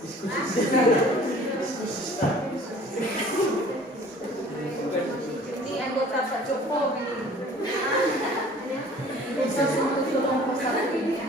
Ini anggota Pak Joko ini. Bisa semua tolong pasal ini ya.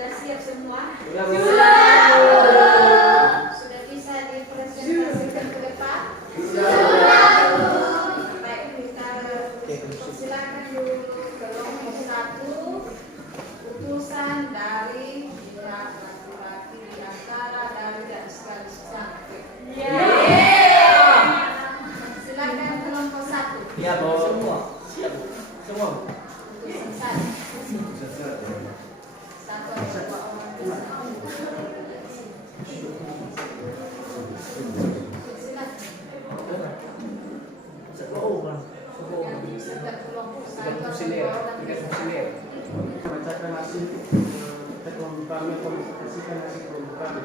Sudah siap semua? Sudah bisa dipresentasikan ke depan? Baik, kita silakan dulu kelompok 1 utusan dari pihak laki-laki di antara dari gadis cantik. Silakan kelompok 1. Iya, bawa semua. Siap. Semua. Utusan 1. Satu atau dua orang bisa. Yang disertai kelompok 1 atau dua orang bisa. Bacakan hasil kelompok kami, komunikasikan hasil kelompok kami.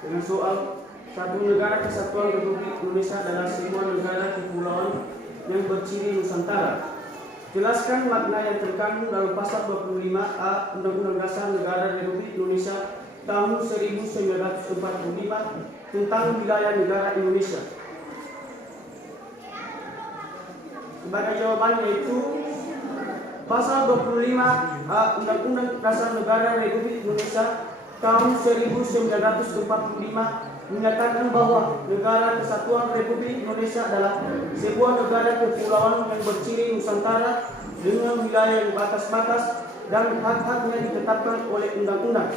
Dengan soal satu negara kesatuan Republik Indonesia adalah semua negara kepulauan yang berciri Nusantara. Jelaskan makna yang terkandung dalam pasal 25A Undang-Undang Dasar Negara Republik Indonesia tahun 1945 tentang wilayah negara Indonesia. Sebagai jawabannya yaitu pasal 25A Undang-Undang Dasar Negara Republik Indonesia tahun 1945 menyatakan bahwa negara kesatuan Republik Indonesia adalah sebuah negara kepulauan yang berciri Nusantara dengan wilayah yang batas-batas dan hak-haknya ditetapkan oleh undang-undang.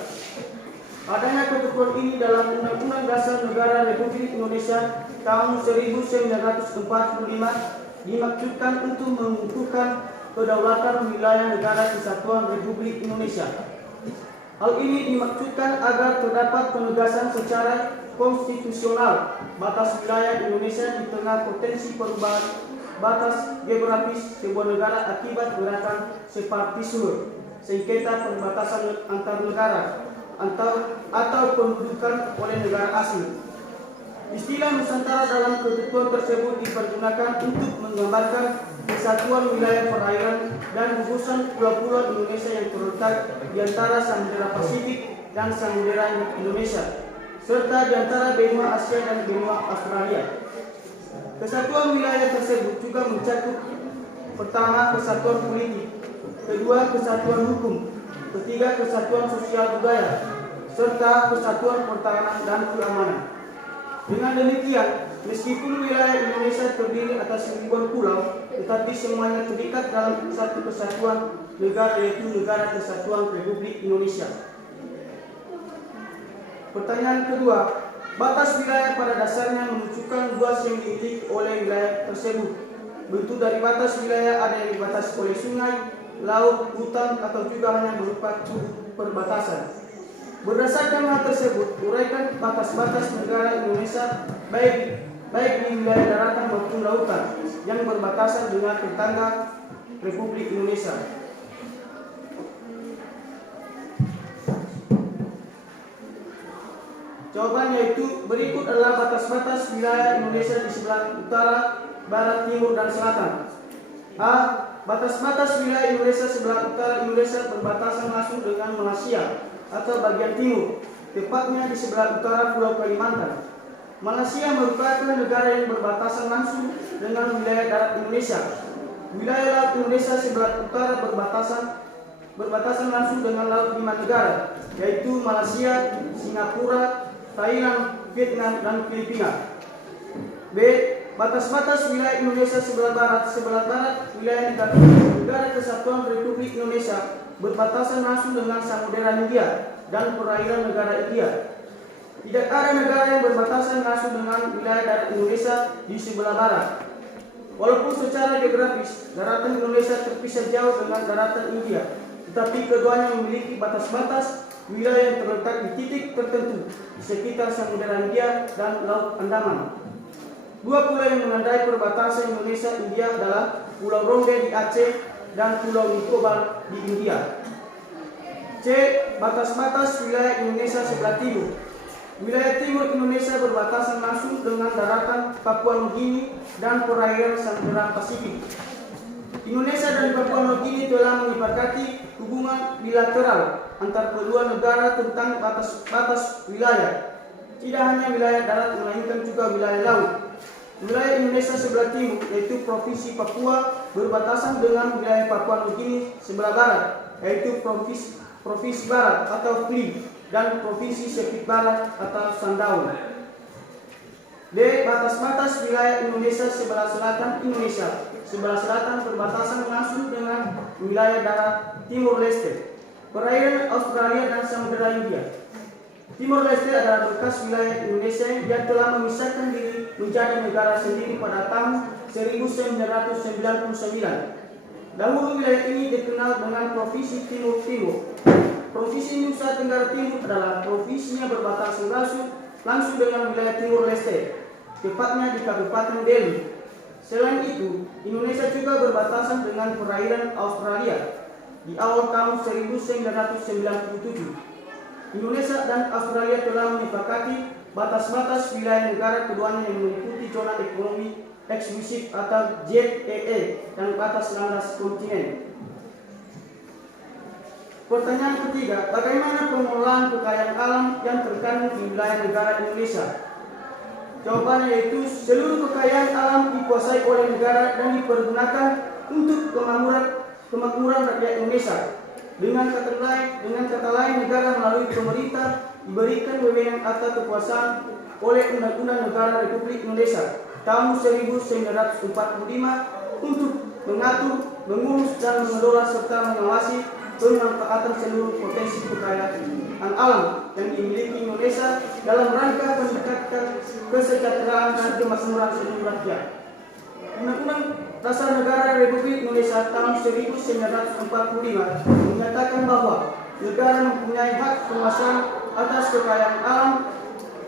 Adanya ketentuan ini dalam Undang-Undang Dasar Negara Republik Indonesia tahun 1945 dimaksudkan untuk mengukuhkan kedaulatan wilayah negara kesatuan Republik Indonesia. Hal ini dimaksudkan agar terdapat penegasan secara konstitusional batas wilayah Indonesia di tengah potensi perubahan batas geografis sebuah negara akibat gerakan separatisme, sengketa perbatasan antar negara, atau pendudukan oleh negara asing. Istilah Nusantara dalam ketentuan tersebut dipergunakan untuk menggambarkan kesatuan wilayah perairan dan gugusan pulau-pulau Indonesia yang terletak di antara Samudera Pasifik dan Samudera Indonesia, serta di antara benua Asia dan benua Australia. Kesatuan wilayah tersebut juga mencakup: pertama, kesatuan politik; kedua, kesatuan hukum; ketiga, kesatuan sosial budaya; serta kesatuan pertahanan dan keamanan. Dengan demikian, meskipun wilayah Indonesia terdiri atas ribuan pulau, tetapi semuanya terikat dalam satu kesatuan negara, yaitu Negara Kesatuan Republik Indonesia. Pertanyaan kedua, batas wilayah pada dasarnya menunjukkan luas yang dimiliki oleh wilayah tersebut. Bentuk dari batas wilayah ada yang dibatasi oleh sungai, laut, hutan, atau juga hanya berupa perbatasan. Berdasarkan hal tersebut, uraikan batas-batas negara Indonesia baik di wilayah daratan maupun lautan yang berbatasan dengan tetangga Republik Indonesia. Jawabannya itu berikut adalah batas-batas wilayah Indonesia di sebelah utara, barat, timur, dan selatan. A. Batas-batas wilayah Indonesia sebelah utara Indonesia berbatasan langsung dengan Malaysia atau bagian timur, tepatnya di sebelah utara Pulau Kalimantan. Malaysia merupakan negara yang berbatasan langsung dengan wilayah darat Indonesia. Wilayah laut Indonesia sebelah utara berbatasan langsung dengan laut 5 negara, yaitu Malaysia, Singapura, Thailand, Vietnam, dan Filipina. B. Batas-batas wilayah Indonesia sebelah barat wilayah negara kesatuan Republik Indonesia berbatasan langsung dengan Samudera Hindia dan perairan negara India. Tidak ada negara yang berbatasan langsung dengan wilayah darat Indonesia di sebelah barat. Walaupun secara geografis daratan Indonesia terpisah jauh dengan daratan India, tetapi keduanya memiliki batas-batas wilayah yang terletak di titik tertentu di sekitar Samudera Hindia dan Laut Andaman. Dua pulau yang menandai perbatasan Indonesia-India adalah Pulau Ronggeng di Aceh dan Pulau Nicobar di India. C. Batas-batas wilayah Indonesia sebelah timur. Wilayah timur Indonesia berbatasan langsung dengan daratan Papua Nugini dan perairan Samudera Pasifik. Indonesia dan Papua Nugini telah menyepakati hubungan bilateral antar kedua negara tentang batas-batas wilayah. Tidak hanya wilayah darat, melainkan juga wilayah laut. Wilayah Indonesia sebelah timur, yaitu Provinsi Papua, berbatasan dengan wilayah Papua Nugini sebelah barat, yaitu Provinsi Barat atau FLI dan Provinsi Sepik Barat atau Sandaun. D. Batas-batas wilayah Indonesia sebelah selatan Indonesia. Sebelah selatan berbatasan langsung dengan wilayah darat Timur Leste, perairan Australia dan Samudera Hindia. Timur Leste adalah bekas wilayah Indonesia yang telah memisahkan diri menjadi negara sendiri pada tahun 1999. Dahulu wilayah ini dikenal dengan Provinsi Timur Timur. Provinsi Nusa Tenggara Timur adalah provinsinya berbatasan langsung dengan wilayah Timur Leste, tepatnya di Kabupaten Delhi. Selain itu, Indonesia juga berbatasan dengan perairan Australia di awal tahun 1997. Indonesia dan Australia telah menyepakati batas-batas wilayah negara keduanya yang meliputi zona ekonomi eksklusif atau ZEE dan batas landas kontinen. Pertanyaan ketiga, bagaimana pengelolaan kekayaan alam yang terkandung di wilayah negara Indonesia? Jawabannya yaitu seluruh kekayaan alam dikuasai oleh negara dan dipergunakan untuk kemakmuran rakyat Indonesia. Dengan kata lain, negara melalui pemerintah diberikan wewenang atau kekuasaan oleh Undang-Undang Negara Republik Indonesia tahun 1945 untuk mengatur, mengurus dan mengelola serta mengawasi pemanfaatan seluruh potensi kekayaan alam yang dimiliki Indonesia dalam rangka meningkatkan kesejahteraan dan kemakmuran seluruh rakyat. Undang-Undang Dasar Negara Republik Indonesia tahun 1945 menyatakan bahwa negara mempunyai hak penguasaan atas kekayaan alam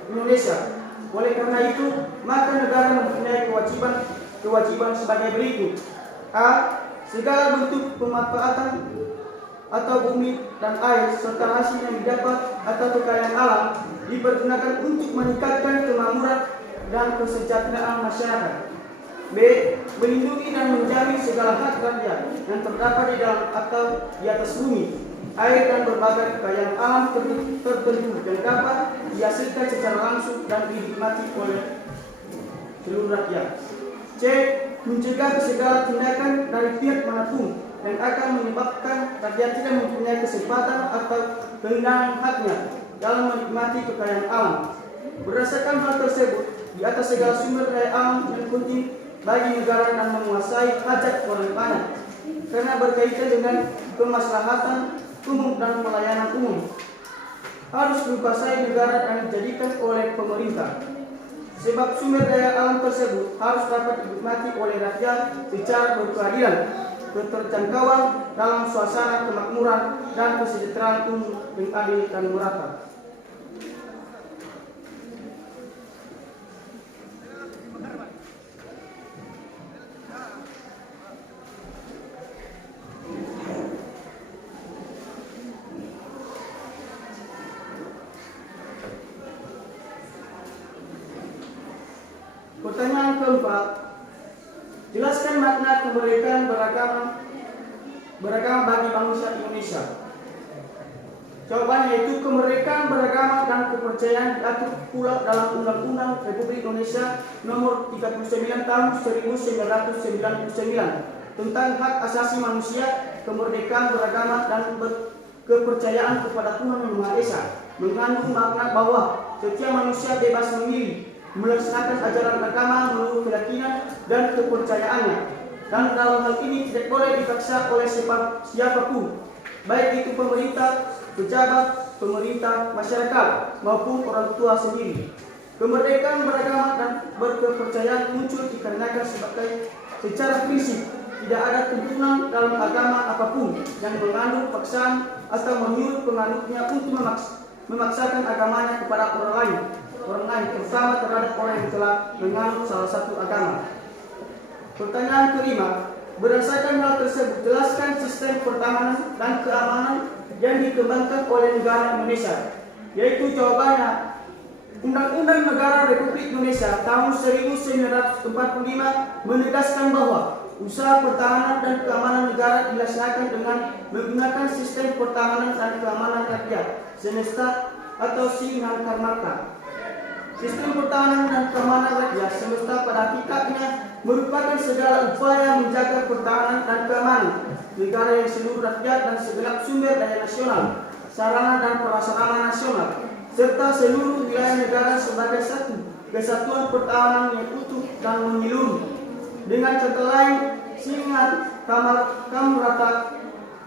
Indonesia. Oleh karena itu, maka negara mempunyai kewajiban sebagai berikut. A. Segala bentuk pemanfaatan atau bumi dan air serta hasil yang didapat atau kekayaan alam dipergunakan untuk meningkatkan kemakmuran dan kesejahteraan masyarakat. B. Melindungi dan menjamin segala hak rakyat yang terdapat di dalam atau di atas bumi, air dan berbagai kekayaan alam tertentu yang dapat dihasilkan secara langsung dan dinikmati oleh seluruh rakyat. C. Mencegah segala tindakan dari pihak manapun yang akan menyebabkan rakyat tidak mempunyai kesempatan atau kehilangan haknya dalam menikmati kekayaan alam. Berdasarkan hal tersebut, di atas segala sumber daya alam yang penting bagi negara dan menguasai hajat orang banyak karena berkaitan dengan kemaslahatan umum dan pelayanan umum harus dikuasai negara dan dijadikan oleh pemerintah. Sebab sumber daya alam tersebut harus dapat dinikmati oleh rakyat secara berkeadilan, keterjangkauan dalam suasana kemakmuran dan kesejahteraan umum yang adil dan merata. Pertanyaan keempat, jelaskan makna kemerdekaan beragama bagi bangsa Indonesia. Jawabannya yaitu kemerdekaan beragama dan kepercayaan diatur pula dalam Undang-Undang Republik Indonesia Nomor 39 Tahun 1999 tentang hak asasi manusia, kemerdekaan beragama dan kepercayaan kepada Tuhan Yang Maha Esa, mengandung makna bahwa setiap manusia bebas memilih, melaksanakan ajaran agama menurut keyakinan dan kepercayaannya, dan dalam hal ini tidak boleh dipaksa oleh siapapun, baik itu pemerintah, pejabat, pemerintah, masyarakat, maupun orang tua sendiri. Kemerdekaan beragama dan berkepercayaan muncul dikarenakan secara prinsip tidak ada tuntunan dalam agama apapun yang mengandung paksaan atau menyuruh penganutnya untuk memaksakan agamanya kepada orang lain, terutama terhadap orang yang telah menganut salah satu agama. Pertanyaan kelima, berdasarkan hal tersebut, jelaskan sistem pertahanan dan keamanan yang dikembangkan oleh negara Indonesia. Yaitu jawabannya, Undang-Undang Negara Republik Indonesia tahun 1945 menegaskan bahwa usaha pertahanan dan keamanan negara dilaksanakan dengan menggunakan sistem pertahanan dan keamanan rakyat semesta atau Singham Karmata. Sistem pertahanan dan keamanan rakyat semesta pada hakikatnya merupakan segala upaya menjaga pertahanan dan keamanan negara yang seluruh rakyat dan segenap sumber daya nasional sarana dan prasarana nasional, serta seluruh wilayah negara sebagai satu kesatuan pertahanan yang utuh dan menyeluruh. Dengan kata lain, Singat Kamrata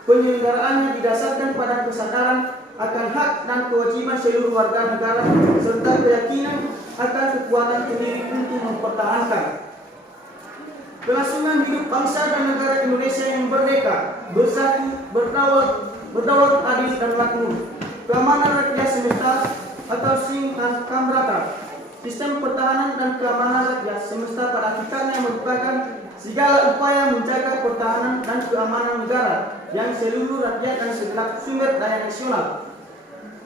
penyelenggaraannya didasarkan pada kesadaran akan hak dan kewajiban seluruh warga negara serta keyakinan akan kekuatan sendiri untuk mempertahankan kelangsungan hidup bangsa dan negara Indonesia yang merdeka, bersatu, berdaulat, adil dan makmur. Keamanan rakyat semesta atau Singat Kamrata, sistem pertahanan dan keamanan rakyat semesta pada hakikatnya merupakan segala upaya menjaga pertahanan dan keamanan negara yang seluruh rakyat dan segenap sumber daya nasional,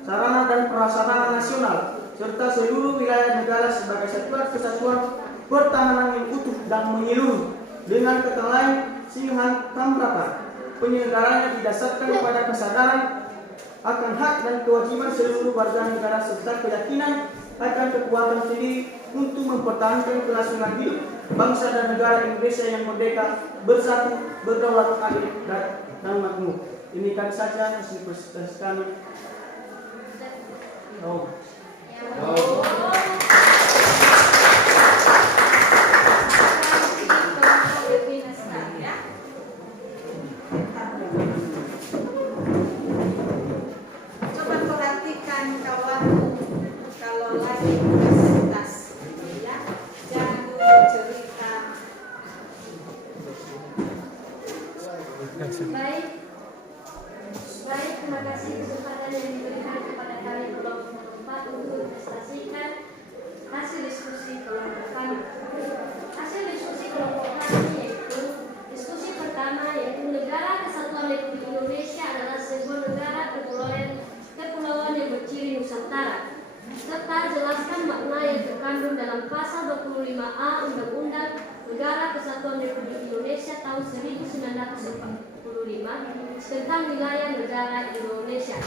sarana dan prasarana nasional, serta seluruh wilayah negara sebagai satuan kesatuan pertahanan yang utuh dan menyeluruh. Dengan kata lain, Singat Kamrata penyelenggaranya didasarkan pada kesadaran akan hak dan kewajiban seluruh warga negara serta keyakinan akan kekuatan sendiri untuk mempertahankan kelangsungan hidup bangsa dan negara Indonesia yang merdeka, bersatu, berdaulat, adil dan makmur. Ini kan saja hasil presentasi kami. Coba perhatikan kawanmu kalau lagi universitas, ya, jangan dulu cerita. Baik, terima kasih kesempatan yang diberikan kepada kami kelompok 4 untuk mempresentasikan hasil diskusi kelompok kami. Hasil diskusi kelompok kami yaitu diskusi pertama yaitu Negara Kesatuan Republik Indonesia adalah sebuah negara kepulauan yang berciri Nusantara, serta jelaskan makna yang terkandung dalam pasal 25A Undang-Undang Negara Kesatuan Republik Indonesia tahun 1945 tentang wilayah negara Indonesia.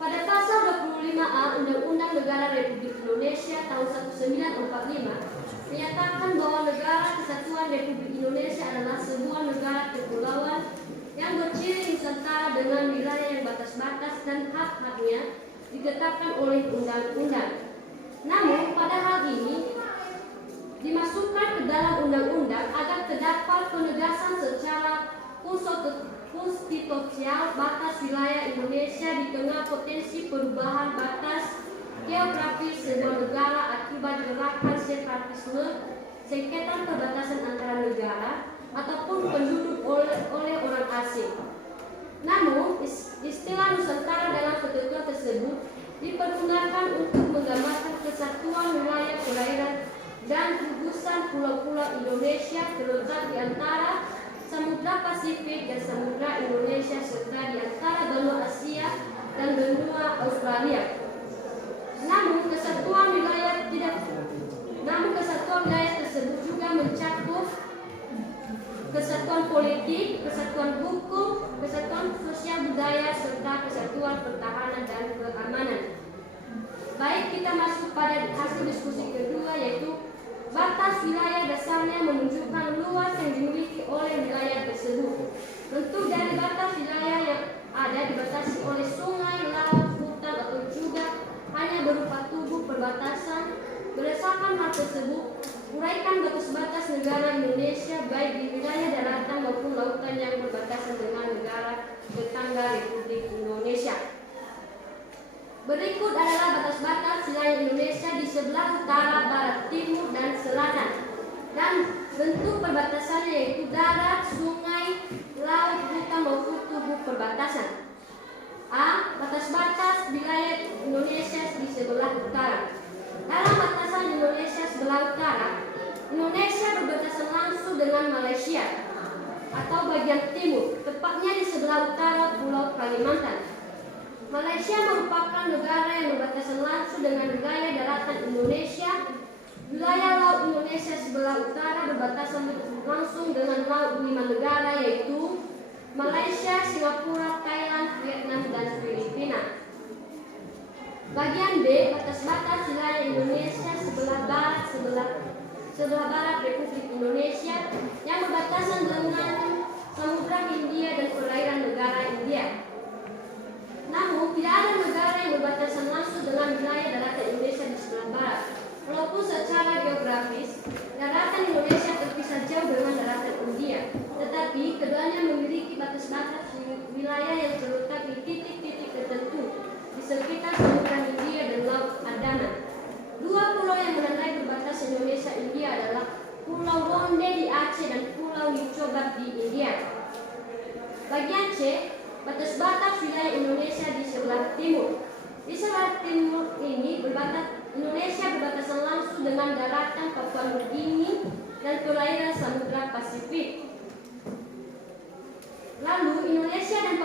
Pada pasal 25A Undang-Undang Negara Republik Indonesia tahun 1945 menyatakan bahwa Negara Kesatuan Republik Indonesia adalah sebuah negara kepulauan yang berciri Nusantara dengan wilayah yang batas-batas dan hak-haknya ditetapkan oleh undang-undang. Namun pada hal ini dimasukkan ke dalam undang-undang agar terdapat penegasan secara konstitusional batas wilayah Indonesia di tengah potensi perubahan batas geografis sebuah negara akibat gerakan separatisme, sengketa perbatasan antara negara ataupun penduduk oleh orang asing. Namun, istilah Nusantara dalam ketentuan tersebut dipergunakan untuk menggambarkan kesatuan wilayah perairan dan gugusan pulau-pulau Indonesia terletak di antara Samudra Pasifik dan Samudra Indonesia serta di antara benua Asia dan benua Australia. Namun kesatuan wilayah tersebut juga mencakup kesatuan politik, kesatuan hukum, kesatuan sosial budaya serta kesatuan pertahanan dan keamanan. Baik, kita masuk pada hasil diskusi kedua yaitu batas wilayah dasarnya menunjukkan luas yang dimiliki oleh wilayah tersebut. Bentuk dari batas wilayah yang ada dibatasi oleh sungai, laut, hutan atau juga hanya berupa tubuh perbatasan. Berdasarkan hal tersebut, uraikan batas-batas negara Indonesia baik di wilayah daratan maupun lautan yang berbatasan dengan negara tetangga Republik Indonesia. Berikut adalah batas-batas wilayah Indonesia di sebelah utara, barat, timur, dan selatan. Dan bentuk perbatasannya yaitu darat, sungai, laut, hutan maupun tubuh perbatasan. A. Batas-batas wilayah Indonesia di sebelah utara. Dalam batasan Indonesia sebelah utara, Indonesia berbatasan langsung dengan Malaysia atau bagian timur, tepatnya di sebelah utara Pulau Kalimantan. Malaysia merupakan negara yang berbatasan langsung dengan wilayah daratan Indonesia. Wilayah laut Indonesia sebelah utara berbatasan langsung dengan laut 5 negara yaitu Malaysia, Singapura, Thailand, Vietnam, dan Filipina. Bagian B, batas-batas wilayah Indonesia sebelah barat Republik Indonesia yang berbatasan dengan Samudra Hindia dan perairan negara India. Namun tidak C. Batas-batas wilayah Indonesia di sebelah timur. Di sebelah timur ini Indonesia berbatasan langsung dengan daratan Papua Nugini dan perairan Samudra Pasifik. Lalu Indonesia dan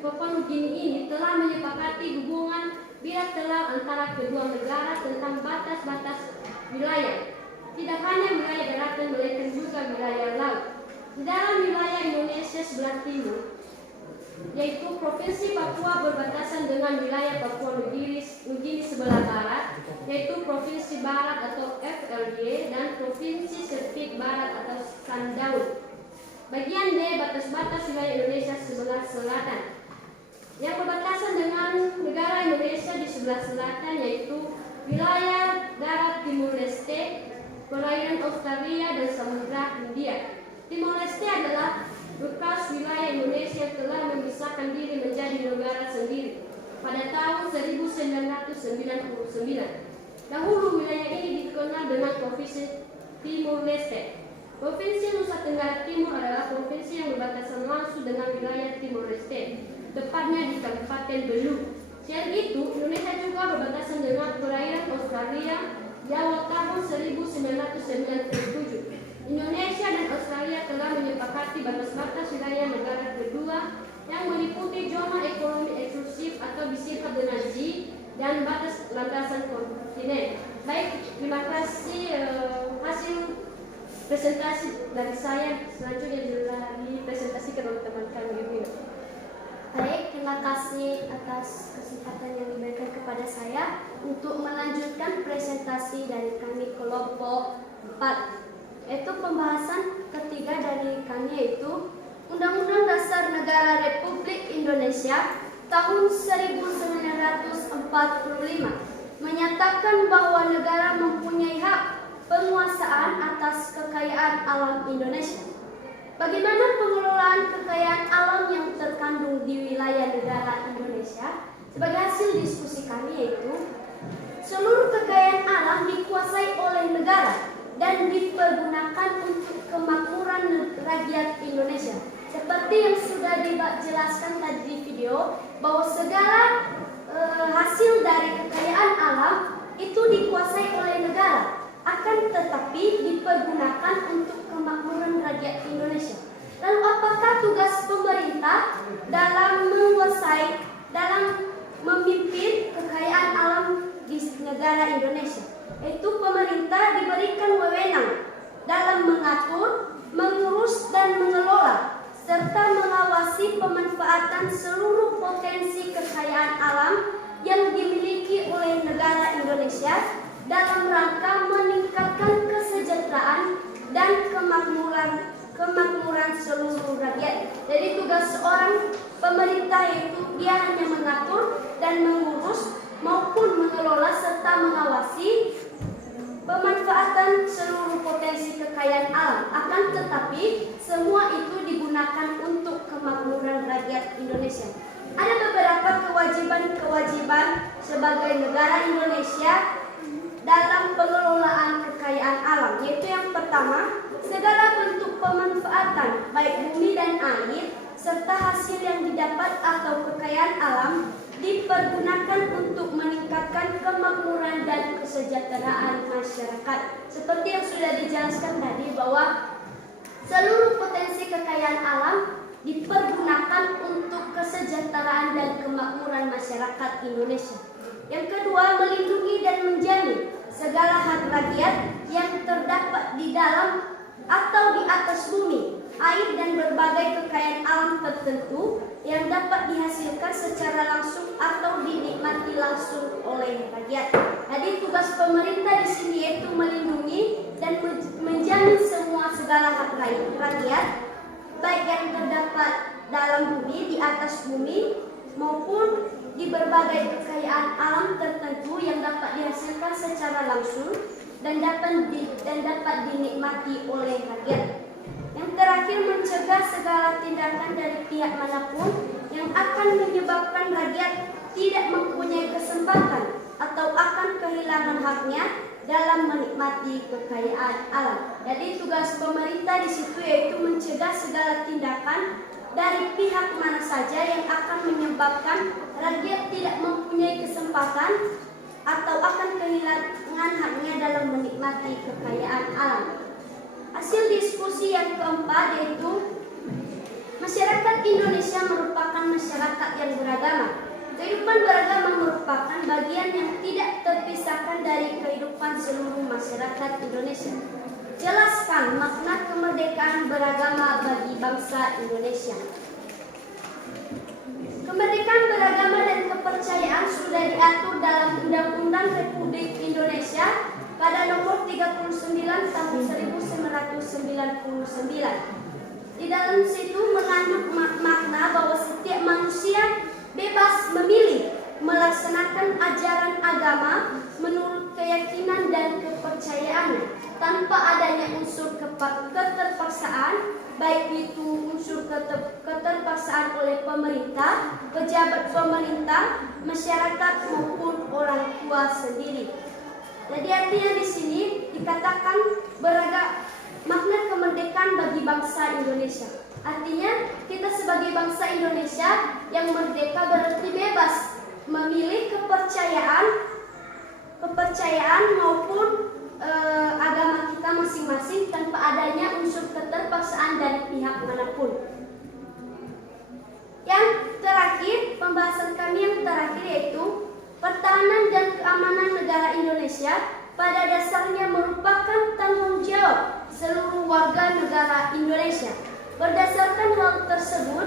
Papua Nugini ini telah menyepakati hubungan bilateral antara kedua negara tentang batas-batas wilayah. Tidak hanya wilayah daratan melainkan juga wilayah laut. Di dalam wilayah Indonesia sebelah timur, yaitu Provinsi Papua berbatasan dengan wilayah Papua Nugini sebelah barat, yaitu Provinsi Barat atau FLD dan Provinsi Sepik Barat atau Sandaun. Bagian D, batas-batas wilayah Indonesia sebelah selatan. Yang berbatasan dengan negara Indonesia di sebelah selatan yaitu wilayah darat Timur Leste, perairan Australia dan Samudra Hindia. Timur Leste adalah bekas wilayah Indonesia yang telah memisahkan diri menjadi negara sendiri pada tahun 1999. Dahulu wilayah ini dikenal dengan Provinsi Timur Leste. Provinsi Nusa Tenggara Timur adalah provinsi yang berbatasan langsung dengan wilayah Timur Leste, tepatnya di Kabupaten Belu. Selain itu, Indonesia juga berbatasan dengan perairan Australia di awal tahun 1997. Indonesia dan Australia telah menyepakati batas-batas wilayah negara kedua yang meliputi zona ekonomi eksklusif atau disingkat dengan Z dan batas landasan kontinen. Baik, terima kasih hasil presentasi dari saya. Selanjutnya dipresentasikan oleh teman kami. Baik, terima kasih atas kesempatan yang diberikan kepada saya untuk melanjutkan presentasi dari kami kelompok 4. Yaitu pembahasan ketiga dari kami yaitu Undang-Undang Dasar Negara Republik Indonesia tahun 1945 menyatakan bahwa negara mempunyai hak penguasaan atas kekayaan alam Indonesia. Bagaimana pengelolaan kekayaan alam yang terkandung di wilayah negara Indonesia? Sebagai hasil diskusi kami yaitu seluruh kekayaan alam dikuasai oleh negara dan dipergunakan untuk kemakmuran rakyat Indonesia. Seperti yang sudah dijelaskan tadi di video, bahwa segala hasil dari kekayaan alam itu dikuasai oleh negara, akan tetapi dipergunakan untuk kemakmuran rakyat Indonesia. Lalu apakah tugas pemerintah dalam menguasai, dalam memimpin kekayaan alam di negara Indonesia? Yaitu pemerintah diberikan wewenang dalam mengatur, mengurus dan mengelola serta mengawasi pemanfaatan seluruh potensi kekayaan alam yang dimiliki oleh negara Indonesia dalam rangka meningkatkan kesejahteraan dan kemakmuran seluruh rakyat. Jadi tugas seorang pemerintah itu dia hanya mengatur dan mengurus maupun mengelola serta mengawasi pemanfaatan seluruh potensi kekayaan alam. Akan tetapi semua itu digunakan untuk kemakmuran rakyat Indonesia. Ada beberapa kewajiban sebagai negara Indonesia dalam pengelolaan kekayaan alam, yaitu yang pertama, segala bentuk pemanfaatan baik bumi dan air serta hasil yang didapat atau kekayaan alam dipergunakan untuk meningkatkan kemakmuran dan kesejahteraan masyarakat. Seperti yang sudah dijelaskan tadi bahwa seluruh potensi kekayaan alam dipergunakan untuk kesejahteraan dan kemakmuran masyarakat Indonesia. Yang kedua, melindungi dan menjamin segala hak rakyat yang terdapat di dalam atau di atas bumi, air dan berbagai kekayaan alam tertentu yang dapat dihasilkan secara langsung atau dinikmati langsung oleh rakyat. Jadi tugas pemerintah di sini yaitu melindungi dan menjamin semua segala hak rakyat, baik yang terdapat dalam bumi, di atas bumi, maupun di berbagai kekayaan alam tertentu yang dapat dihasilkan secara langsung dan dapat dinikmati oleh rakyat. Yang terakhir, mencegah segala tindakan dari pihak manapun yang akan menyebabkan rakyat tidak mempunyai kesempatan atau akan kehilangan haknya dalam menikmati kekayaan alam. Jadi tugas pemerintah di situ yaitu mencegah segala tindakan dari pihak mana saja yang akan menyebabkan rakyat tidak mempunyai kesempatan atau akan kehilangan haknya dalam menikmati kekayaan alam. Hasil diskusi yang keempat yaitu masyarakat Indonesia merupakan masyarakat yang beragama. Kehidupan beragama merupakan bagian yang tidak terpisahkan dari kehidupan seluruh masyarakat Indonesia. Jelaskan makna kemerdekaan beragama bagi bangsa Indonesia. Kemerdekaan beragama dan kepercayaan sudah diatur dalam Undang-Undang Republik Indonesia pada nomor 39 tahun 1999. Di dalam situ mengandung makna bahwa setiap manusia bebas memilih melaksanakan ajaran agama menurut keyakinan dan kepercayaannya tanpa adanya unsur keterpaksaan, baik itu unsur keterpaksaan oleh pemerintah, pejabat pemerintah, masyarakat maupun orang tua sendiri. Jadi artinya di sini dikatakan makna kemerdekaan bagi bangsa Indonesia. Artinya kita sebagai bangsa Indonesia yang merdeka berarti bebas memilih kepercayaan maupun agama kita masing-masing tanpa adanya unsur keterpaksaan dari pihak manapun. Yang terakhir, pembahasan kami yang terakhir yaitu pertahanan dan keamanan negara Indonesia pada dasarnya merupakan tanggung jawab seluruh warga negara Indonesia. Berdasarkan hal tersebut,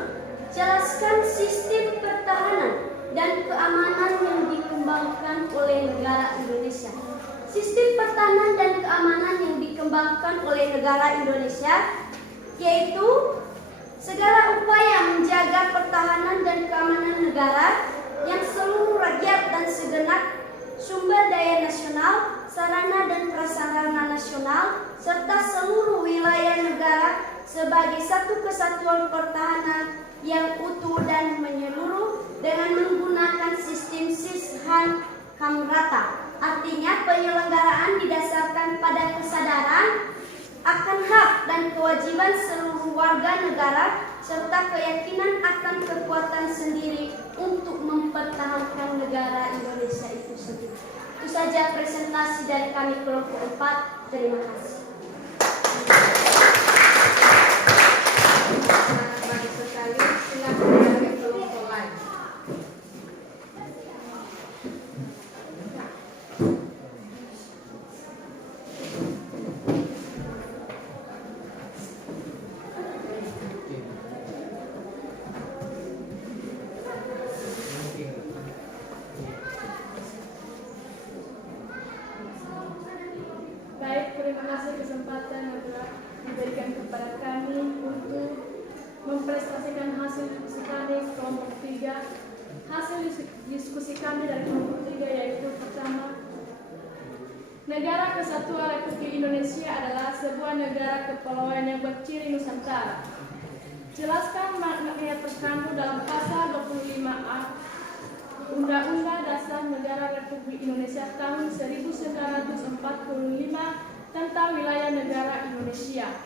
jelaskan sistem pertahanan dan keamanan yang dikembangkan oleh negara Indonesia. Sistem pertahanan dan keamanan yang dikembangkan oleh negara Indonesia yaitu segala upaya menjaga pertahanan dan keamanan negara yang seluruh rakyat dan segenap sumber daya nasional, sarana dan prasarana nasional, serta seluruh wilayah negara sebagai satu kesatuan pertahanan yang utuh dan menyeluruh dengan menggunakan sistem sishan ham rata. Artinya penyelenggaraan didasarkan pada kesadaran akan hak dan kewajiban seluruh warga negara serta keyakinan akan kekuatan sendiri untuk mempertahankan negara Indonesia itu sendiri. Itu saja presentasi dari kami kelompok 4. Terima kasih. Sangat baik sekali. Silakan dari kelompok lain. Baik, terima kasih kesempatan yang telah diberikan kepada kami untuk mempresentasikan hasil diskusi kami kelompok 3. Hasil diskusi kami dari kelompok 3 yaitu pertama, negara kesatuan Republik Indonesia adalah sebuah negara kepulauan yang berciri Nusantara. Jelaskan maknanya terkandung dalam pasal 25A Undang-Undang Dasar Negara Republik Indonesia tahun 1945 tentang wilayah negara Indonesia.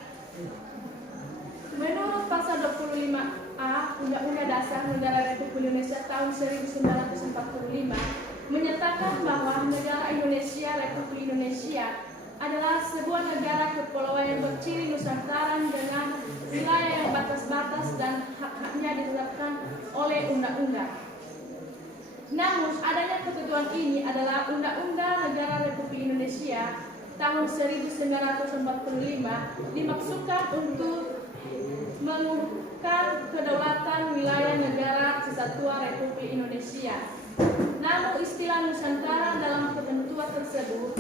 Menurut pasal 25A Undang-Undang Dasar Negara Republik Indonesia tahun 1945 menyatakan bahwa negara Indonesia Republik Indonesia adalah sebuah negara kepulauan yang berciri Nusantara dengan wilayah yang batas-batas dan hak-haknya ditetapkan oleh undang-undang. Namun adanya ketentuan ini adalah Undang-Undang Negara Republik Indonesia tahun 1945 dimaksudkan untuk mengukuhkan kedaulatan wilayah negara kesatuan Republik Indonesia. Namun istilah Nusantara dalam ketentuan tersebut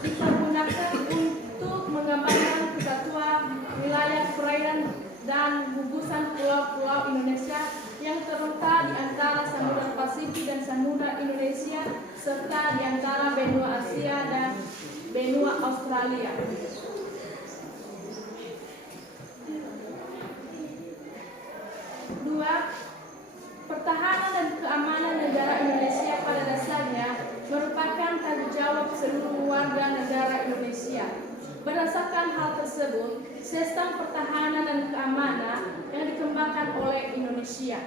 dipergunakan untuk menggambarkan kesatuan wilayah perairan dan gugusan pulau-pulau Indonesia yang terletak di antara Samudra Pasifik dan Samudra Indonesia serta di antara benua Asia dan benua Australia. Dua, pertahanan dan keamanan negara Indonesia pada dasarnya merupakan tanggung jawab seluruh warga negara Indonesia. Berdasarkan hal tersebut, sistem pertahanan dan keamanan yang dikembangkan oleh Indonesia.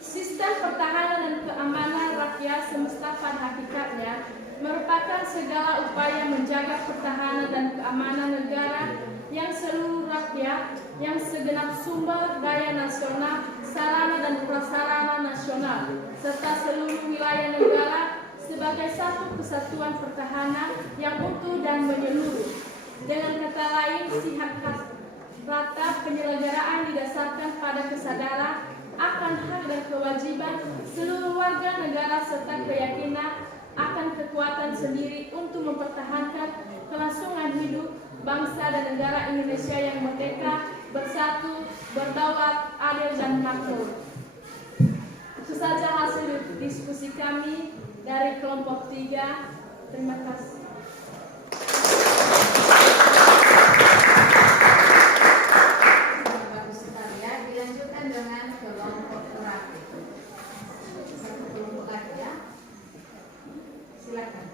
Sistem pertahanan dan keamanan rakyat semesta pada hakikatnya merupakan segala upaya menjaga pertahanan dan keamanan negara yang seluruh rakyat, yang segenap sumber daya nasional, sarana dan prasarana nasional, serta seluruh wilayah negara sebagai satu kesatuan pertahanan yang utuh dan menyeluruh. Dengan kata lain, sifat rata penyelenggaraan didasarkan pada kesadaran akan hak dan kewajiban seluruh warga negara serta keyakinan akan kekuatan sendiri untuk mempertahankan kelangsungan hidup bangsa dan negara Indonesia yang merdeka, bersatu, berdaulat, adil dan makmur. Itu saja hasil diskusi kami dari kelompok 3. Terima kasih. Bagus sekali ya. Dilanjutkan dengan kelompok terakhir. Satu kelompok lagi ya. Silakan.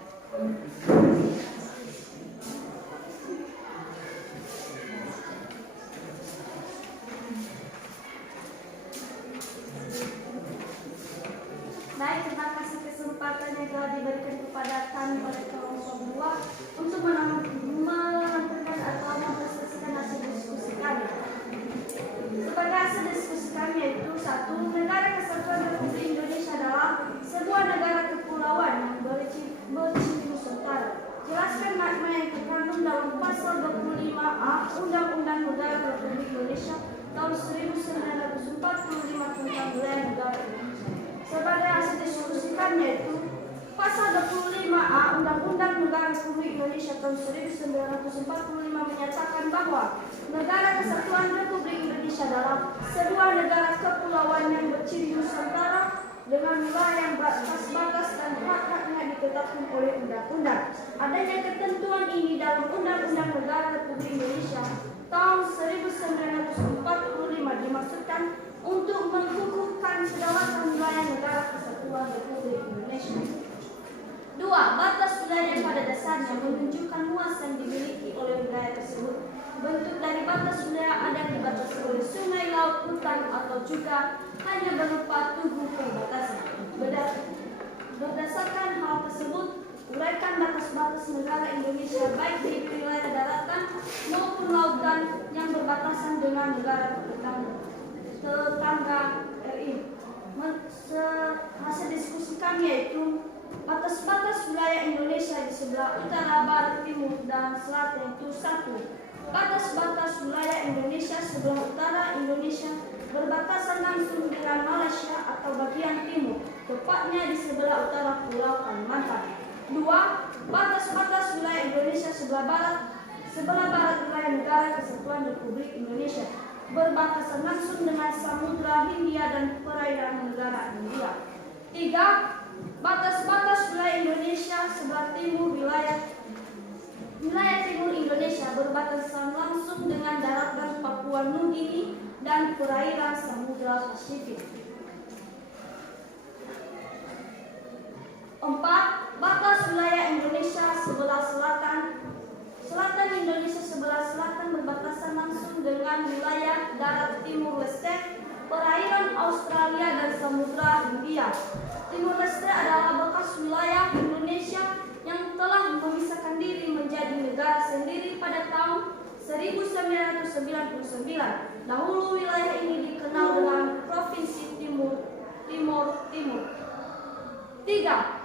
Baik, terima kasih kesempatan yang telah diberikan kepada kami oleh kelompok 2 untuk menampilkan atau mempresentasikan hasil diskusi kami. Sebagai hasil diskusi kami yaitu 1. Negara Kesatuan Republik Indonesia adalah sebuah negara kepulauan yang berciri Nusantara. Jelaskan makna yang terkandung dalam pasal 25A Undang-Undang Negara Republik Indonesia tahun 1945 tentang wilayah negara Indonesia. Sebagai hasil diskusi kami yaitu pasal 25A Undang-Undang Negara Republik Indonesia tahun 1945 menyatakan bahwa Negara Kesatuan Republik Indonesia adalah sebuah negara kepulauan yang berciri Nusantara dengan wilayah yang batas-batas dan hak-haknya ditetapkan oleh undang-undang. Adanya ketentuan ini dalam Undang-Undang Negara Republik Indonesia tahun 1945 dimaksudkan untuk mengukuhkan kedaulatan wilayah negara Kesatuan Republik Indonesia. 2. Batas wilayah yang pada dasarnya menunjukkan luas yang dimiliki oleh wilayah tersebut. Bentuk dari batas wilayah ada yang dibatasi oleh sungai, laut, hutan, atau juga hanya berupa tugu perbatasan. Berdasarkan hal tersebut, uraikan batas-batas negara Indonesia baik di wilayah daratan maupun lautan yang berbatasan dengan negara tetangga RI. Hasil diskusi kami yaitu batas-batas wilayah Indonesia di sebelah utara, barat, timur, dan selatan itu 1. Batas-batas wilayah Indonesia sebelah utara Indonesia berbatasan langsung dengan Malaysia atau bagian timur, tepatnya di sebelah utara Pulau Kalimantan. 2. Batas-batas wilayah Indonesia sebelah barat wilayah negara Kesatuan Republik Indonesia berbatasan langsung dengan Samudra Hindia dan perairan negara India. 3. Batas-batas wilayah Indonesia sebelah timur wilayah timur Indonesia berbatasan langsung dengan daratan Papua Nugini dan perairan Samudra Pasifik. 4. Batas wilayah Indonesia sebelah selatan Indonesia sebelah selatan berbatasan langsung dengan wilayah darat Timur Leste, perairan Australia dan Samudra Hindia. Timur Leste adalah bekas wilayah Indonesia yang telah memisahkan diri menjadi negara sendiri pada tahun 1999. Dahulu wilayah ini dikenal dengan Provinsi Timur. 3.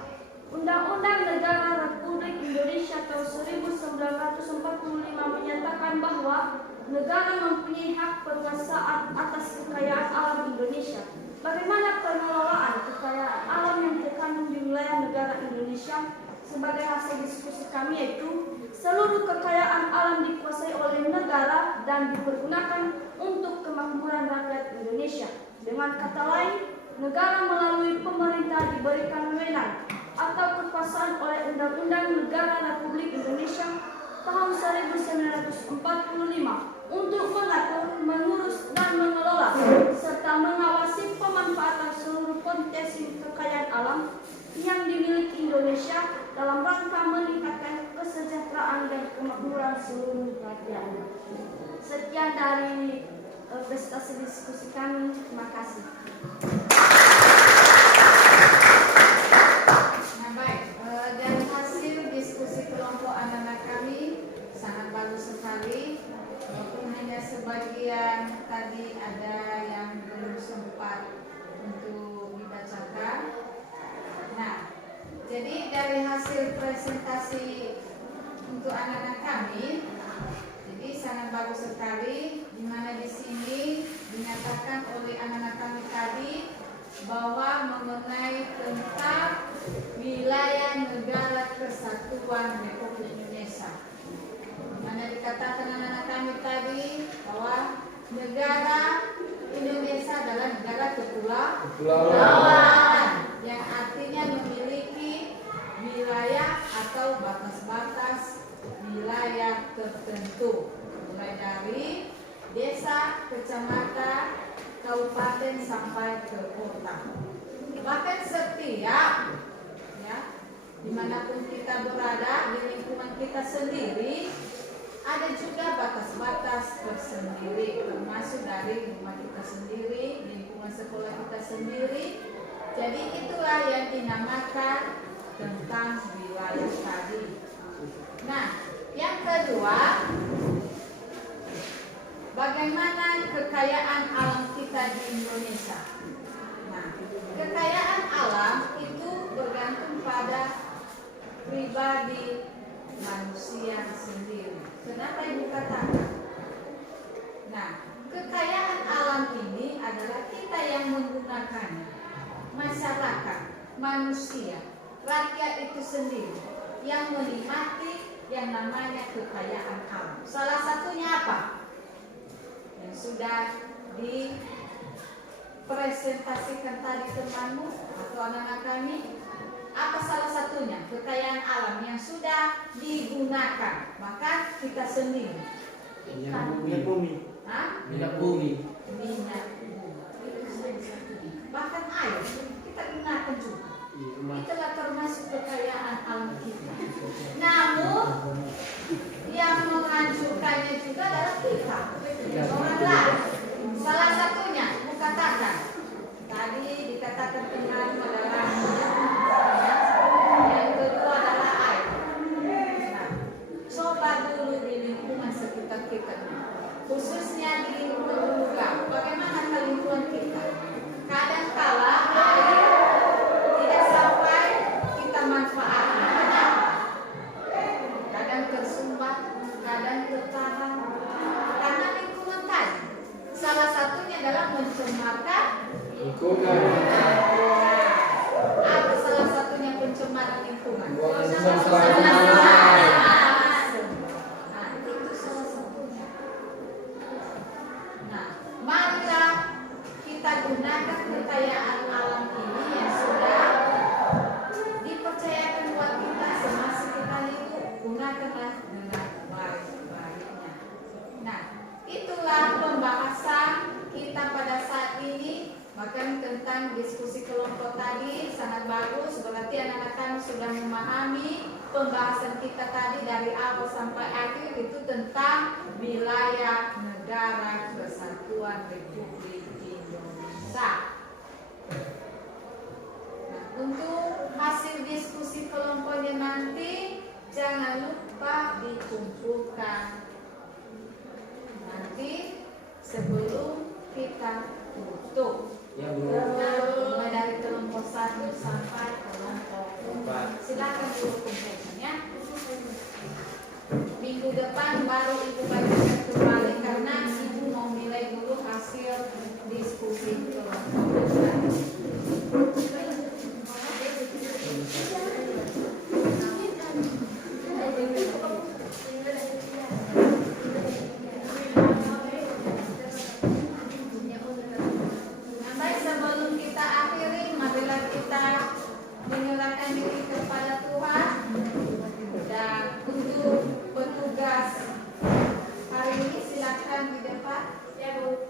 Undang-Undang Negara Republik Indonesia tahun 1945 menyatakan bahwa negara mempunyai hak penguasaan atas kekayaan alam Indonesia. Bagaimana pengelolaan kekayaan alam yang terkandung di wilayah negara Indonesia? Sebagai hasil diskusi kami yaitu seluruh kekayaan alam dikuasai oleh negara dan dipergunakan untuk kemakmuran rakyat Indonesia. Dengan kata lain, negara melalui pemerintah diberikan wewenang atau kekuasaan oleh Undang-Undang Negara Republik Indonesia tahun 1945 untuk mengatur, mengurus, dan mengelola serta mengawasi pemanfaatan seluruh potensi kekayaan alam yang dimiliki Indonesia dalam rangka meningkatkan kesejahteraan dan kemakmuran seluruh rakyat. Sekian dari presentasi diskusi kami. Terima kasih. Nah baik, dari hasil diskusi kelompok anak-anak kami sangat bagus sekali. Walaupun hanya sebagian tadi ada yang belum sempat untuk dibacakan. Nah, jadi dari hasil presentasi untuk anak-anak kami, jadi sangat bagus sekali, di mana di sini dinyatakan oleh anak-anak kami tadi bahwa mengenai tentang wilayah negara kesatuan Republik Indonesia. Di mana dikatakan anak-anak kami tadi bahwa negara Indonesia adalah negara kepulauan yang artinya memiliki wilayah atau batas-batas wilayah tertentu, mulai dari desa, kecamatan, kabupaten sampai ke kota. Bahkan setiap dimanapun kita berada di lingkungan kita sendiri, ada juga batas-batas tersendiri, termasuk dari rumah kita sendiri, lingkungan sekolah kita sendiri. Jadi itulah yang dinamakan tentang wilayah tadi. Nah, yang kedua, bagaimana kekayaan alam kita di Indonesia? Nah, kekayaan alam itu bergantung pada pribadi manusia sendiri. Kenapa Ibu katakan? Nah, kekayaan alam ini adalah kita yang menggunakannya. Masyarakat, manusia, rakyat itu sendiri yang menikmati yang namanya kekayaan alam. Salah satunya apa? Yang sudah dipresentasikan tadi temanmu atau anak-anak kami. Apa salah satunya? Kekayaan alam yang sudah digunakan, bahkan kita sendiri. Minyak bumi. Hah? Minyak bumi. Minyak bumi. Bahkan air kita gunakan juga. Itulah termasuk kekayaan alam kita. Namun yang menghancurkannya juga adalah kita, orang lain. Salah satunya, aku katakan tadi dikatakan teman adalah yang kedua adalah air. Nah, coba dulu di lingkungan sekitar kita, khususnya di lingkungan rumah. Bagaimana ke lingkungan kita? Kadang-kala air tidak sampai kita manfaatkan. Kadang tersumbat, kadang tertahan. Karena lingkungan tadi, salah satunya adalah mencemarkan Lingkungan. Apa salah satunya pencemaran lingkungan? Buang Nah, itu salah satunya. Nah, marilah kita gunakan kekayaan alam ini yang sudah dipercayakan buat kita semasa kita hidup, gunakanlah dengan baik-baiknya. Nah, itulah pembahasan kita pada saat ini. Bahkan tentang diskusi kelompok tadi sangat bagus. Berarti anak-anak kami sudah memahami pembahasan kita tadi dari awal sampai akhir itu tentang wilayah negara kesatuan Republik Indonesia. Nah, untuk hasil diskusi kelompoknya nanti jangan lupa dikumpulkan nanti sebelum kita tutup. Ya, Bu. Mulai dari kelompok 1 sampai kelompok 4. Silakan dulu kumpulkan ya. Minggu depan baru Ibu bacakan kembali karena Ibu mau nilai dulu hasil diskusi kelompok. Menyerahkan diri kepada Tuhan, dan untuk petugas hari ini silakan di depan. Ya, Bu.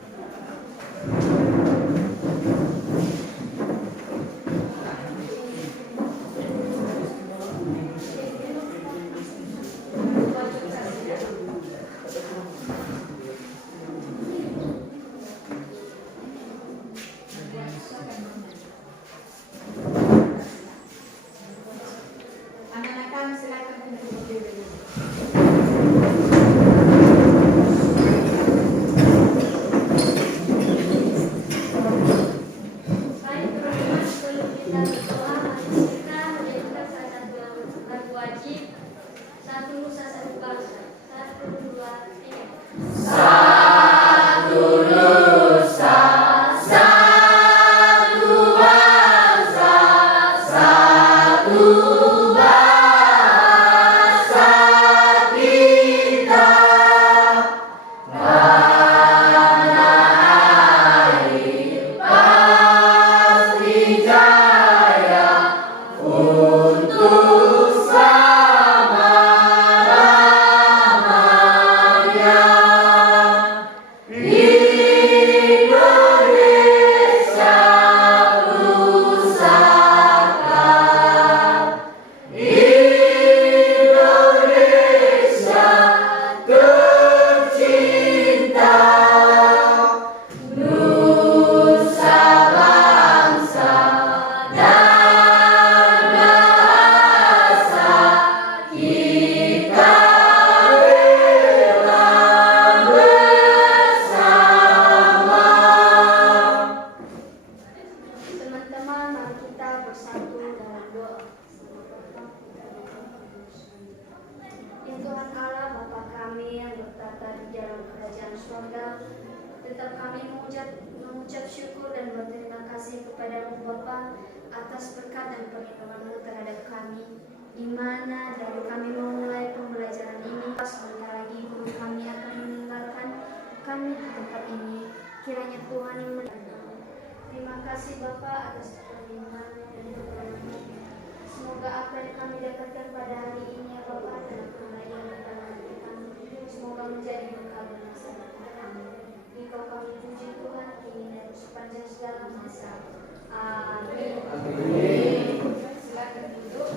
mengucap syukur dan berterima kasih kepada-Mu Bapa atas berkat dan perlindungan-Mu terhadap kami, di mana dari kami memulai pembelajaran ini, sebentar lagi guru kami akan meninggalkan kami di tempat ini. Kiranya Tuhan yang menerima. Terima kasih Bapa atas perlindungan dan pertolongan-Mu. Semoga apa yang kami dapatkan pada hari ini ya Bapa dalam pembelajaran pada hari kami, semoga menjadi bekal dan masa depan kami. Engkau kami puji Tuhan kini dan sepanjang segala masa. Amin. Silakan duduk.